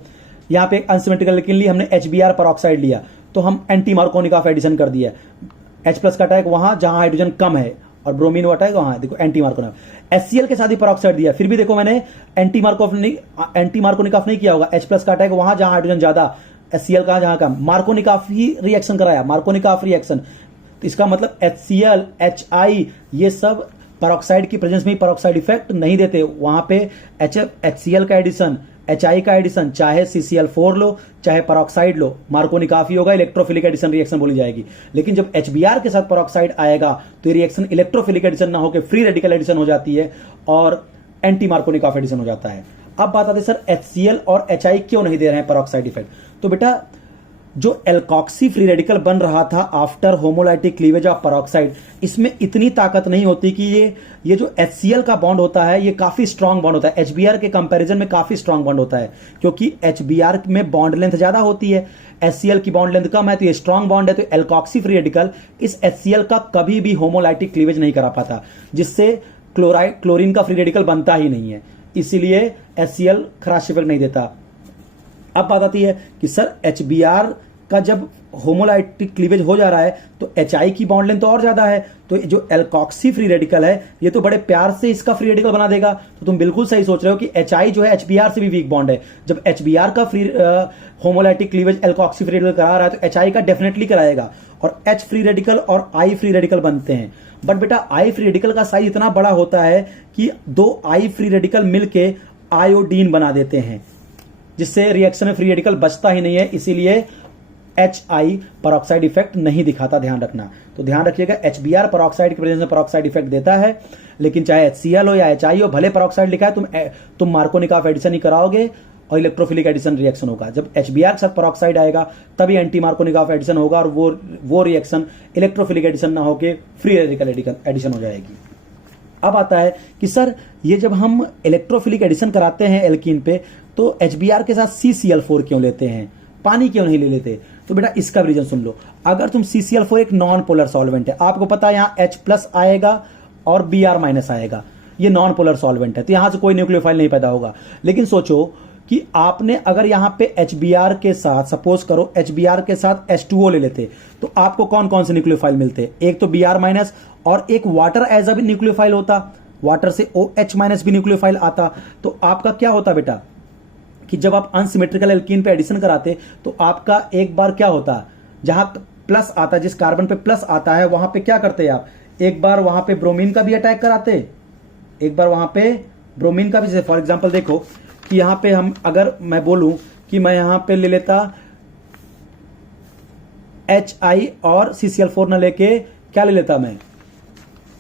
यहाँ पे अनसिमेट्रिकल एल्कीन ली हमने, HBr पेरोक्साइड लिया तो हम एंटी मार्कोनिक ऑफ एडिशन कर दिया। H प्लस का अटैक वहां जहां हाइड्रोजन कम है और ब्रोमीन अटैक वहां, देखो एंटी मार्कोनिक। HCl के साथ ही पेरोक्साइड दिया, फिर भी देखो मैंने एंटी मार्कोनिक ऑफ नहीं किया होगा। H प्लस का अटैक वहां जहां हाइड्रोजन ज्यादा, HCl का जहां कम, मार्कोनिक ऑफ ही रिएक्शन कराया, मार्कोनिक ऑफ रिएक्शन। तो इसका मतलब HCl, HI ये सब पेरोक्साइड की प्रेजेंस में पेरोक्साइड इफेक्ट नहीं देते। वहां पे HCl का एडिशन, HI का एडिशन, चाहे CCl4 लो चाहे पेरोक्साइड लो, मार्कोनिक ऑफ ही होगा, इलेक्ट्रोफिलिक एडिशन रिएक्शन बोली जाएगी। लेकिन जब HBr के साथ पेरोक्साइड आएगा तो ये रिएक्शन इलेक्ट्रोफिलिक एडिशन ना होकर फ्री रेडिकल एडिशन हो जाती है और एंटी मार्कोनिक ऑफ एडिशन हो जाता है। अब बात आती है सर HCl और HI क्यों नहीं दे रहे हैं पेरोक्साइड इफेक्ट। तो बेटा जो एल्कॉक्सी फ्री रेडिकल बन रहा था after homolytic cleavage of peroxide, इसमें इतनी ताकत नहीं होती कि ये जो HCl का बॉन्ड होता है ये काफी स्ट्रांग बॉन्ड होता है, HBr के कंपैरिजन में काफी स्ट्रांग बॉन्ड होता है, क्योंकि HBr में बॉन्ड लेंथ ज्यादा होती है, HCl की बॉन्ड लेंथ कम है, तो ये स्ट्रांग बॉन्ड है। तो एल्कॉक्सी फ्री रेडिकल इस HCl का कभी भी होमोलाइटिक क्लीवेज नहीं करा पाता, जिससे क्लोरीन का फ्री रेडिकल बनता ही नहीं है, इसीलिए HCl खराश इफेक्ट नहीं देता। अब बात आती है कि सर HBr का जब होमोलाइटिक क्लीवेज हो जा रहा है तो HI की बॉन्ड लेंथ तो और ज्यादा है, तो जो एल्कॉक्सी फ्री रेडिकल है ये तो बड़े प्यार से इसका फ्री रेडिकल बना देगा। तो तुम बिल्कुल सही सोच रहे हो कि HI जो है HBr से भी वीक बॉन्ड है। जब HBr का free homolytic cleavage alkoxy free radical करा रहा है तो HI का डेफिनेटली कराएगा और H फ्री रेडिकल और I फ्री रेडिकल बनते हैं। बट बेटा I फ्री रेडिकल का साइज इतना बड़ा होता है कि 2 I फ्री रेडिकल मिलके आयोडीन बना देते हैं, जिससे रिएक्शन में फ्री रेडिकल बचता ही नहीं है, इसीलिए HI पेरोक्साइड इफेक्ट नहीं दिखाता, ध्यान रखना। तो ध्यान रखिएगा HBr पेरोक्साइड की प्रेजेंस में पेरोक्साइड इफेक्ट देता है, लेकिन चाहे HCl हो या HI हो, भले पेरोक्साइड लिखा है तुम मार्कोनिक ऑफ एडिशन ही कराओगे और इलेक्ट्रोफिलिक एडिशन रिएक्शन होगा। जब HBr के साथ पेरोक्साइड आएगा तभी एंटी मार्कोनिक ऑफ एडिशन होगा और वो रिएक्शन इलेक्ट्रोफिलिक एडिशन ना होकर फ्री रेडिकल एडिशन हो जाएगी। अब आता है कि सर ये जब हम इलेक्ट्रोफिलिक एडिशन कराते हैं एल्कीन पे तो HBr के साथ CCl4 क्यों लेते हैं, पानी क्यों नहीं ले लेते। तो बेटा इसका रीजन सुन लो। अगर तुम CCl4 एक नॉन पोलर सॉल्वेंट है, आपको पता है यहाँ H प्लस आएगा और Br माइनस आएगा, ये नॉन पोलर सॉल्वेंट है, तो यहां से कोई न्यूक्लियोफाइल नहीं पैदा होगा। लेकिन सोचो कि आपने अगर यहां पे HBr के साथ, सपोज करो HBr के साथ H2O ले लेते तो आपको कौन कौन से न्यूक्लियोफाइल मिलते, एक तो Br माइनस और एक वाटर एज अ भी न्यूक्लियोफाइल होता, वाटर से OH माइनस भी न्यूक्लियोफाइल आता। तो आपका क्या होता बेटा कि जब आप अनसिमेट्रिकल एल्कीन पे एडिशन कराते तो आपका एक बार क्या होता, जहां प्लस आता, जिस कार्बन पे प्लस आता है वहां पे क्या करते आप, एक बार वहां पे ब्रोमीन का भी अटैक कराते, एक बार वहां पे ब्रोमीन का भी। जैसे फॉर एग्जांपल देखो कि यहां पे हम, अगर मैं बोलूं कि मैं यहां पे ले लेता HI और CCl4 न लेके क्या ले लेता मैं,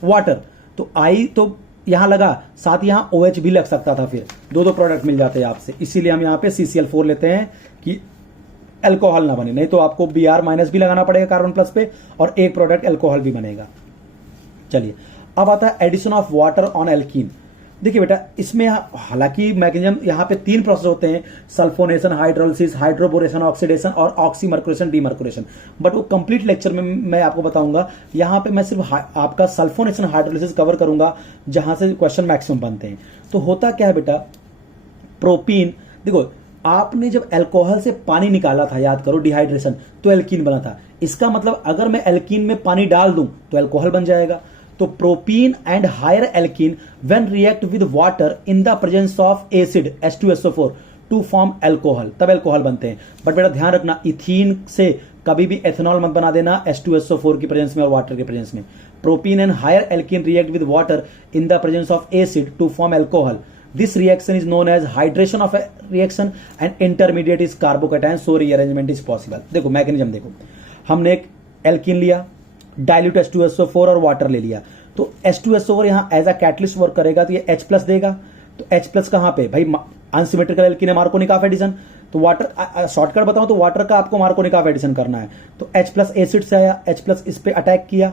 वाटर, तो I तो यहां लगा, साथ यहां OH भी लग सकता था, फिर दो प्रोडक्ट मिल जाते हैं आपसे। इसीलिए हम यहां पे CCl4 लेते हैं कि अल्कोहल ना बने, नहीं तो आपको Br माइनस भी लगाना पड़ेगा कार्बन प्लस पे और एक प्रोडक्ट अल्कोहल भी बनेगा। चलिए अब आता है addition of water on alkene. देखिए बेटा इसमें हालांकि मैकेनिज्म यहाँ पे 3 प्रोसेस होते हैं, सल्फोनेशन, हाइड्रोलिसिस, हाइड्रोबोरेशन, ऑक्सीडेशन और ऑक्सीमर्कुरेशन, डीमर्कुरेशन, बट वो कंप्लीट लेक्चर में मैं आपको बताऊंगा। यहाँ पे मैं सिर्फ आपका सल्फोनेशन हाइड्रोलिसिस कवर करूंगा जहां से क्वेश्चन मैक्सिमम बनते हैं। तो होता क्या है बेटा, प्रोपीन, देखो आपने जब अल्कोहल से पानी निकाला था, याद करो, डिहाइड्रेशन, तो एल्कीन बना था। इसका मतलब अगर मैं एल्कीन में पानी डाल दूं तो अल्कोहल बन जाएगा। तो propene and higher alkene when react with water in the presence of acid H2SO4 to form alcohol, तब अल्कोहल बनते हैं। बट बेटा ध्यान रखना, इथीन से कभी भी एथेनॉल मत बना देना H2SO4 की प्रेजेंस में और वाटर के प्रेजेंस में। Propene and higher alkene react with water in the presence of acid to form alcohol. This reaction is known as hydration of reaction and intermediate is carbocation, so rearrangement is possible. देखो mechanism देखो, हमने एक alkene लिया, dilute H2SO4 और water ले लिया, तो H2SO4 यहां एज अ कैटलिस्ट वर्क करेगा तो ये H+ देगा। तो H+ कहां पे भाई, अनसिमेट्रिकल एल्कीन है, मार्कोनिक एडिशन। तो वाटर, शॉर्टकट बताऊं तो वाटर का आपको मार्कोनिक एडिशन करना है। तो H+ एसिड से आया, H+ इस पे अटैक किया,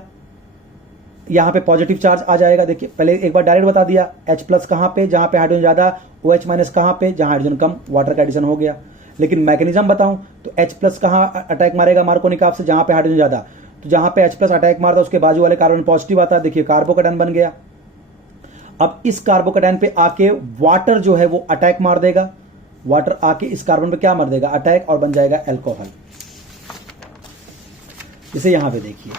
यहां पे पॉजिटिव चार्ज आ जाएगा। देखिए पहले एक बार डायरेक्ट बता दिया, H+ कहां पे, जहां पे हाइड्रोजन ज्यादा, OH- कहां पे, जहां हाइड्रोजन कम, वाटर का एडिशन हो गया। लेकिन मैकेनिज्म बताऊं तो H+ कहां अटैक मारेगा मार्कोनिक से, जहां पे हाइड्रोजन ज्यादा, तो जहां पे H+ अटैक मारता उसके बाजू वाले कार्बन पॉजिटिव आता है, देखिए कार्बोकेटायन बन गया। अब इस कार्बोकेटायन पे आके वाटर जो है वो अटैक मार देगा, वाटर आके इस कार्बन पे क्या मार देगा, अटैक, और बन जाएगा अल्कोहल। इसे यहां पे देखिए,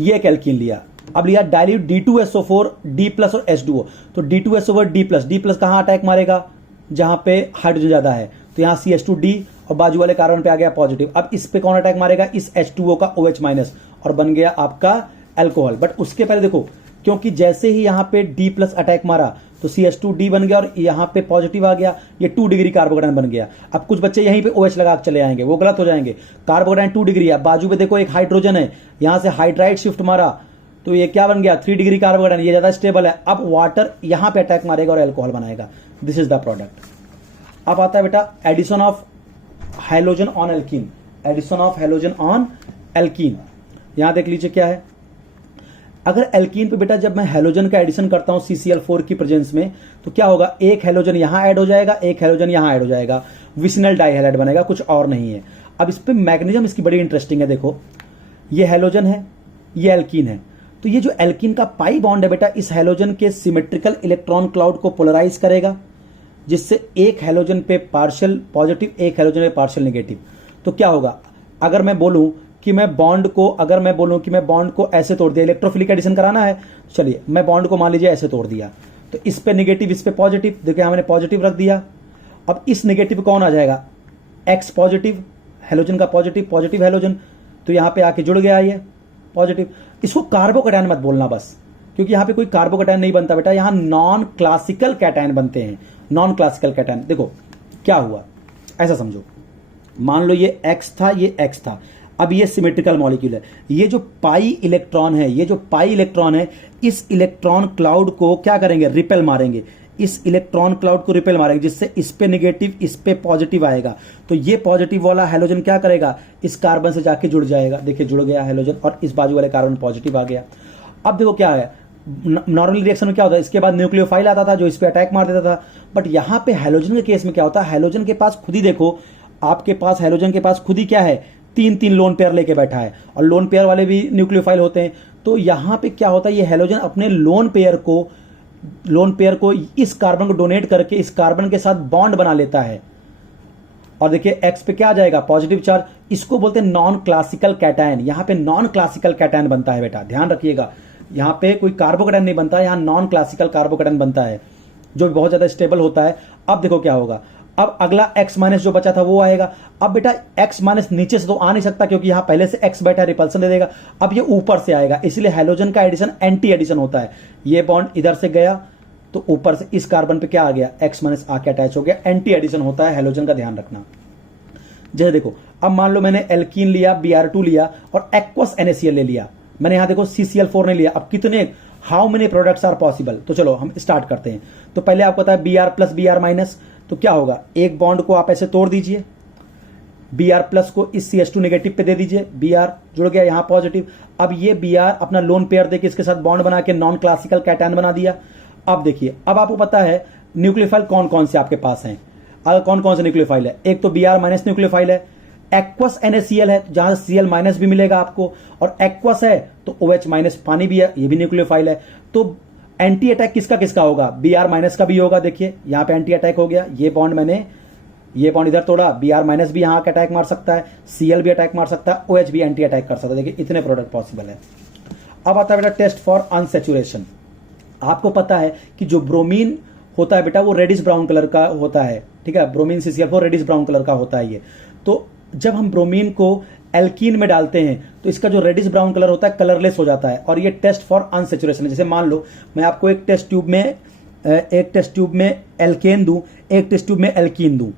ये एक एल्कीन लिया, अब लिया डाइल्यूट D2SO4 D+ और H2O। तो D2SO4 D+ कहां अटैक मारेगा, जहां पे हाइड्रोजन ज्यादा है, तो यहां CH2D और बाजू वाले कार्बन पे आ गया पॉजिटिव। अब इस पे कौन अटैक मारेगा, इस H2O का OH- और बन गया आपका अल्कोहल। बट उसके पहले देखो, क्योंकि जैसे ही यहां पे D+ अटैक मारा तो CH2D बन गया और यहां पे पॉजिटिव आ गया, ये 2 डिग्री कार्बोकेटायन बन गया। अब कुछ बच्चे यहीं पे OH लगा चले आएंगे, वो गलत हो जाएंगे। कार्बोकेटायन 2 डिग्री है, बाजू पे देखो एक हाइड्रोजन है, यहां से हाइड्राइड शिफ्ट मारा तो ये क्या बन गया, 3 डिग्री कार्बोकेटायन, ये ज्यादा स्टेबल है। अब वाटर यहां पे अटैक मारेगा और अल्कोहल बनाएगा। This is the product. अब आता है बेटा addition of halogen on alkene, addition of halogen on alkene. यहां देख लीजिए क्या है, अगर एल्कीन पे बेटा जब मैं हैलोजन का एडिशन करता हूं CCl4 की प्रेजेंस में, तो क्या होगा, एक हैलोजन यहां ऐड हो जाएगा, एक हैलोजन यहां ऐड हो जाएगा, विसिनल डाइहैलाइड बनेगा, कुछ और नहीं है। अब इस पे मैग्नीशियम इसकी बड़ी इंटरेस्टिंग है। देखो ये हैलोजन है, ये एल्कीन है, तो ये जो एल्कीन का पाई बॉन्ड है बेटा, इस हैलोजन के सिमेट्रिकल इलेक्ट्रॉन क्लाउड को पोलराइज करेगा, जिससे एक हैलोजन पे पार्शियल पॉजिटिव, एक हैलोजन पे पार्शियल नेगेटिव। तो क्या होगा, अगर मैं बोलूं कि मैं बॉन्ड को ऐसे तोड़ दिया, इलेक्ट्रोफिलिक एडिशन कराना है, चलिए मैं बॉन्ड को मान लीजिए ऐसे तोड़ दिया, तो इस पे नेगेटिव, इस पे पॉजिटिव, देखिए हमने पॉजिटिव रख दिया। अब इस नेगेटिव कौन आ जाएगा, X पॉजिटिव, हैलोजन का पॉजिटिव हैलोजन, तो यहां पे आके जुड़ गया ये पॉजिटिव। इसको कार्बोकेटायन मत बोलना बस, क्योंकि यहां पे कोई कार्बोकेटायन नहीं बनता बेटा, यहां नॉन क्लासिकल कैटायन बनते हैं, नॉन क्लासिकल कैटायन। देखो क्या हुआ, ऐसा समझो, मान लो ये X था, ये X था, अब ये सिमेट्रिकल मॉलिक्यूल है, ये जो पाई इलेक्ट्रॉन है, इस इलेक्ट्रॉन क्लाउड को क्या करेंगे, रिपेल मारेंगे, इस इलेक्ट्रॉन क्लाउड को रिपेल मारेंगे, जिससे इस पे नेगेटिव, इस पे पॉजिटिव आएगा। तो ये पॉजिटिव वाला हैलोजन क्या करेगा, इस कार्बन से जाके जुड़ जाएगा, देखिए जुड़ गया हैलोजन, और इस बाजू वाले कार्बन पॉजिटिव आ गया। अब देखो क्या है, नॉर्मल रिएक्शन में क्या होता है, इसके बाद न्यूक्लियोफाइल आता था जो इस पे अटैक मार देता था। बट यहां पे हैलोजन के केस में क्या होता है, हैलोजन के पास खुद ही देखो, आपके पास हैलोजन के पास खुद ही क्या है, 3 लोन पेयर लेके बैठा है, और लोन पेयर वाले भी न्यूक्लियोफाइल होते हैं। तो यहां पे क्या होता है, ये हैलोजन अपने लोन पेयर को इस कार्बन को डोनेट करके इस कार्बन के साथ बॉन्ड बना लेता है, और देखिए X पे क्या आ जाएगा, पॉजिटिव चार्ज। इसको बोलते हैं नॉन क्लासिकल कैटायन। यहां पे नॉन क्लासिकल कैटायन बनता है बेटा, ध्यान रखिएगा, यहां पे कोई कार्बोकेटायन नहीं बनता, यहां नॉन क्लासिकल कार्बोकेटायन बनता है, जो बहुत ज्यादा स्टेबल होता है। अब देखो क्या होगा, अब अगला X- जो बचा था वो आएगा। अब बेटा X- नीचे से तो आ नहीं सकता, क्योंकि यहां पहले से X बैठा है, रिपल्सन दे देगा। अब ये ऊपर से आएगा, इसलिए हैलोजन का एडिशन एंटी एडिशन होता है। ये बॉन्ड इधर से गया तो ऊपर से इस कार्बन पे क्या आ गया, X- आके अटैच हो गया, एंटी एडिशन होता है हैलोजन का, ध्यान रखना। जैसे देखो, अब मान लो मैंने एल्कीन लिया, Br2 लिया, और एक्वस NaCl ले लिया, मैंने यहां देखो CCl4 ने लिया। अब कितने, how many products are possible, तो चलो हम स्टार्ट करते हैं। तो पहले आपको पता है Br+ Br-, तो क्या होगा, एक बॉन्ड को आप ऐसे तोड़ दीजिए, Br+ को इस CH2 नेगेटिव पे दे दीजिए, Br जुड़ गया यहां पॉजिटिव। अब ये Br अपना लोन पेयर देके इसके साथ बॉन्ड बना के नॉन क्लासिकल कैटायन बना दिया। अब देखिए, अब आपको पता है न्यूक्लियोफाइल कौन कौन से आपके पास हैं, कौन कौन से न्यूक्लियोफाइल है, एक तो Br- न्यूक्लियोफाइल है, एक्वस NaCl है जहां Cl- भी मिलेगा आपको, और एक्वस है तो OH- पानी भी है, ये भी न्यूक्लियोफाइल है। तो एंटी अटैक किसका किसका होगा, Br माइनस का भी होगा। देखिए यहां पे एंटी अटैक हो गया, ये बॉन्ड इधर तोड़ा, Br माइनस भी यहां अटैक मार सकता है, Cl भी अटैक मार सकता है, OH भी एंटी अटैक कर सकता है। देखिए इतने प्रोडक्ट पॉसिबल है। अब आता है बेटा टेस्ट फॉर अनसैचुरेशन। आपको पता है कि जो ब्रोमीन होता है बेटा वो रेडिश ब्राउन कलर का होता है, ठीक है, bromine CCl4 reddish brown colour का होता है ये। तो जब हम ब्रोमीन को एल्कीन में डालते हैं तो इसका जो रेडिश ब्राउन कलर होता है कलरलेस हो जाता है, और ये टेस्ट फॉर अनसैचुरेशन है। जैसे मान लो मैं आपको एक टेस्ट ट्यूब में एल्केन दूं, एक टेस्ट ट्यूब में एल्कीन दूं,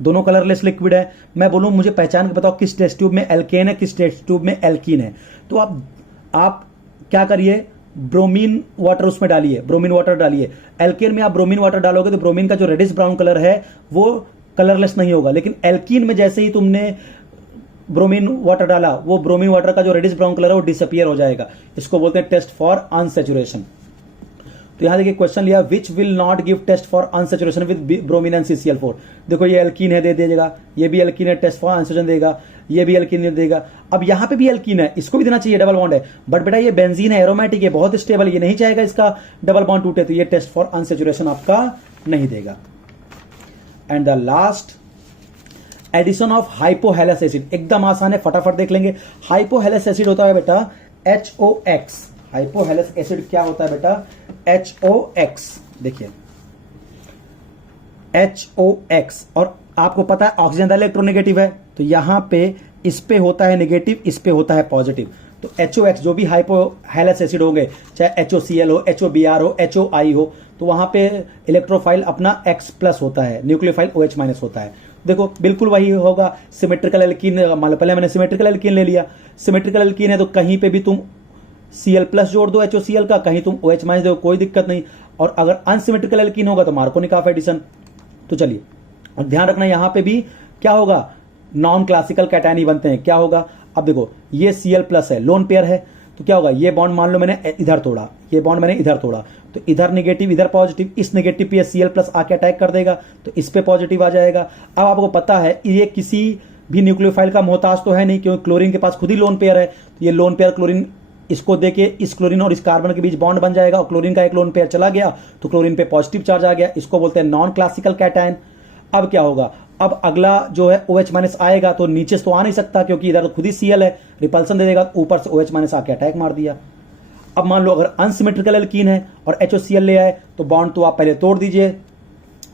दोनों कलरलेस लिक्विड है, मैं बोलूं मुझे पहचान के बताओ किस टेस्ट ट्यूब में एल्केन है, किस टेस्ट ट्यूब में एल्कीन है। तो आप क्या करिए, ब्रोमीन वाटर उसमें डालिए, ब्रोमीन वाटर डालिए। एल्केन में आप ब्रोमीन वाटर डालोगे तो ब्रोमीन का जो रेडिश ब्राउन कलर है वो कलरलेस नहीं होगा, लेकिन एल्कीन में जैसे ही तुमने ब्रोमीन वाटर डाला, वो ब्रोमीन वाटर का जो रेडिश ब्राउन कलर है वो डिसअपियर हो जाएगा। इसको बोलते हैं टेस्ट फॉर अनसैचुरेशन। तो यहां देखिए क्वेश्चन लिया, which will not give test for unsaturation with bromine and CCl4। देखो ये एल्कीन है, दे देगा, ये भी एल्कीन है, टेस्ट फॉर अनसैचुरेशन देगा, ये भी एल्कीन देगा। अब यहां पे भी एल्कीन है, इसको भी देना चाहिए, डबल बॉन्ड है, बट बेटा ये बेंजीन है, एरोमेटिक है, बहुत स्टेबल, ये नहीं चाहेगा इसका डबल बॉन्ड टूटे, तो ये टेस्ट फॉर अनसैचुरेशन आपका नहीं देगा। And the last addition of hypohalous acid, एकदम आसान है, फटाफट देख लेंगे। हाइपोहेलस एसिड होता है बेटा HOX। हाइपोहेलस एसिड क्या होता है बेटा, HOX। देखिए HOX, और आपको पता है ऑक्सीजन इलेक्ट्रोनेगेटिव है, तो यहां पे इस पे होता है नेगेटिव, इस पे होता है पॉजिटिव। तो HOX जो भी हाइपोहेलस एसिड होंगे, चाहे HOCl हो, HOBr हो, HOI हो, तो वहां पे इलेक्ट्रोफाइल अपना X+ होता है, न्यूक्लियोफाइल OH- होता है। देखो बिल्कुल वही होगा सिमेट्रिकल एल्कीन। मान लो पहले मैंने सिमेट्रिकल एल्कीन ले लिया, सिमेट्रिकल एल्कीन है तो कहीं पे भी तुम Cl+ जोड़ दो HOCl का, कहीं तुम OH- दो, कोई दिक्कत नहीं। और अगर अनसिमेट्रिकल एल्कीन होगा तो मार्कोनिक एडिशन। तो चलिए, और ध्यान रखना यहां पे भी क्या होगा, नॉन क्लासिकल कैटायन ही बनते हैं। क्या होगा, अब देखो ये Cl+ है, लोन पेयर है, तो क्या होगा, ये बॉन्ड मान लो मैंने इधर तोड़ा, ये बॉन्ड मैंने इधर तोड़ा, तो इधर नेगेटिव इधर पॉजिटिव, इस नेगेटिव पे Cl+ आके अटैक कर देगा, तो इस पे पॉजिटिव आ जाएगा। अब आपको पता है ये किसी भी न्यूक्लियोफाइल का मोहताज तो है नहीं, क्योंकि क्लोरीन के पास खुद ही लोन पेयर है, तो ये लोन पेयर क्लोरीन इसको देके इस क्लोरीन और इस कार्बन के बीच बॉन्ड बन जाएगा, और क्लोरीन का एक लोन पेयर चला गया तो क्लोरीन पे पॉजिटिव चार्ज आ गया, इसको बोलते हैं नॉन क्लासिकल कैटायन। अब क्या होगा, अब अगला जो है OH- आएगा, तो नीचे तो आ नहीं सकता क्योंकि इधर तो खुद ही Cl है, रिपल्सन दे देगा, ऊपर से OH- आके अटैक मार दिया। अब मान लो अगर अनसिमेट्रिकल एल्कीन है और HOCl ले आए, तो बॉन्ड तो आप पहले तोड़ दीजिए।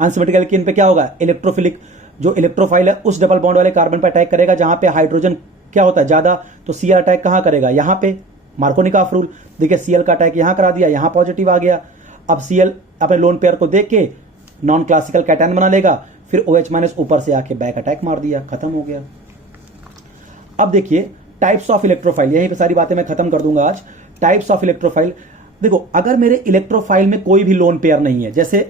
अनसिमेट्रिकल एल्कीन पे क्या होगा, इलेक्ट्रोफिलिक जो इलेक्ट्रोफाइल है उस डबल बॉन्ड वाले कार्बन पर अटैक करेगा, जहां पे हाइड्रोजन क्या होता है ज्यादा, तो Cl अटैक कहां करेगा, यहां पे, मार्कोनिक रूल। देखिए Cl का अटैक यहां करा दिया, यहां पॉजिटिव आ गया। अब Cl अपने लोन पेयर को देख के नॉन क्लासिकल कैटायन बना लेगा, फिर OH- ऊपर से आके बैक अटैक मार दिया, खत्म हो गया। अब देखिए टाइप्स ऑफ इलेक्ट्रोफाइल, यही पे सारी बातें मैं खत्म कर दूंगा आज। टाइप्स ऑफ इलेक्ट्रोफाइल, देखो अगर मेरे इलेक्ट्रोफाइल में कोई भी लोन पेयर नहीं है, जैसे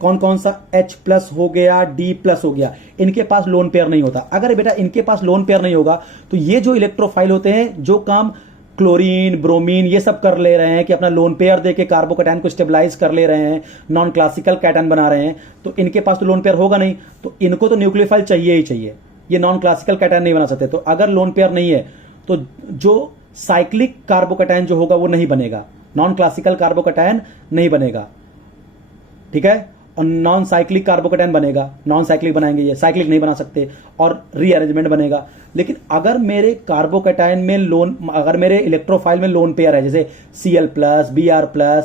कौन कौन सा H+ हो गया, D+ हो गया, इनके पास लोन पेयर नहीं होता। अगर बेटा इनके पास लोन पेयर नहीं होगा तो ये जो इलेक्ट्रोफाइल होते हैं, जो काम क्लोरीन ब्रोमीन ये सब कर ले रहे हैं कि अपना लोन पेयर देके कार्बोकैटायन को स्टेबलाइज कर ले रहे हैं, नॉन क्लासिकल कैटायन बना रहे हैं, तो इनके पास तो लोन पेयर होगा नहीं, तो इनको तो न्यूक्लियोफाइल चाहिए ही चाहिए, ये नॉन क्लासिकल कैटायन नहीं बना सकते। तो अगर लोन पेयर नहीं है तो जो साइक्लिक कार्बोकैटायन जो होगा वो नहीं बनेगा, नॉन क्लासिकल कार्बोकैटायन नहीं बनेगा, ठीक है, और नॉन साइक्लिक कार्बोकैटायन बनेगा, नॉन साइक्लिक बनाएंगे, ये साइक्लिक नहीं बना सकते, और रीअरेंजमेंट बनेगा। लेकिन अगर मेरे कार्बोकैटायन में लोन, अगर मेरे इलेक्ट्रोफाइल में लोन पेयर है, जैसे Cl+, Br+,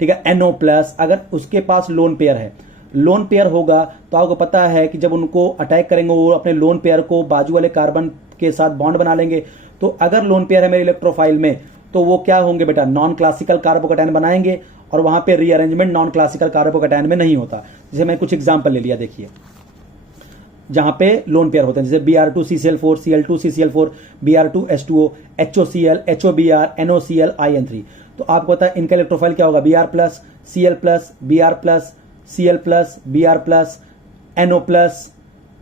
ठीक है, NO+, अगर उसके पास लोन पेयर है, लोन पेयर होगा तो आपको पता है कि जब उनको अटैक करेंगे वो अपने लोन पेयर को बाजू वाले कार्बन के साथ बॉन्ड बना लेंगे। तो अगर लोन पेयर है मेरे इलेक्ट्रोफाइल में तो वो क्या होंगे बेटा, नॉन क्लासिकल कार्बोकैटायन बनाएंगे, और वहां पे रीअरेंजमेंट नॉन क्लासिकल कार्बोकैटायन में नहीं होता। जैसे मैं कुछ एग्जांपल ले लिया, देखिए जहां पे लोन पेयर होते हैं, जैसे Br2CCl4, Cl2CCl4, Br2H2O, HOCl, HOBr, NOCl, IN3। तो आपको पता है इनका इलेक्ट्रोफाइल क्या होगा, Br+, Cl+, Br+, Cl+, Br+, NO+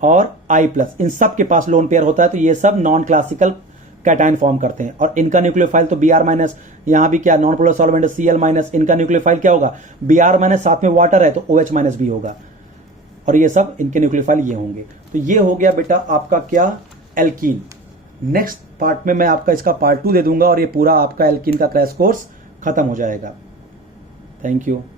और I+, इन सब के पास लोन पेयर होता है। तो ये सब नॉन क्लासिकल कैटायन फॉर्म करते हैं, और इनका न्यूक्लियोफाइल तो Br-, यहां भी क्या नॉन पोलर सॉल्वेंट Cl-, इनका न्यूक्लियोफाइल क्या होगा, Br-, साथ में वाटर है तो OH- भी होगा, और ये सब इनके न्यूक्लियोफाइल ये होंगे। तो ये हो गया बेटा आपका क्या, एल्कीन। नेक्स्ट पार्ट में मैं आपका इसका पार्ट 2 दे दूंगा, और ये पूरा आपका एल्कीन का क्रैश कोर्स खत्म हो जाएगा। Thank you.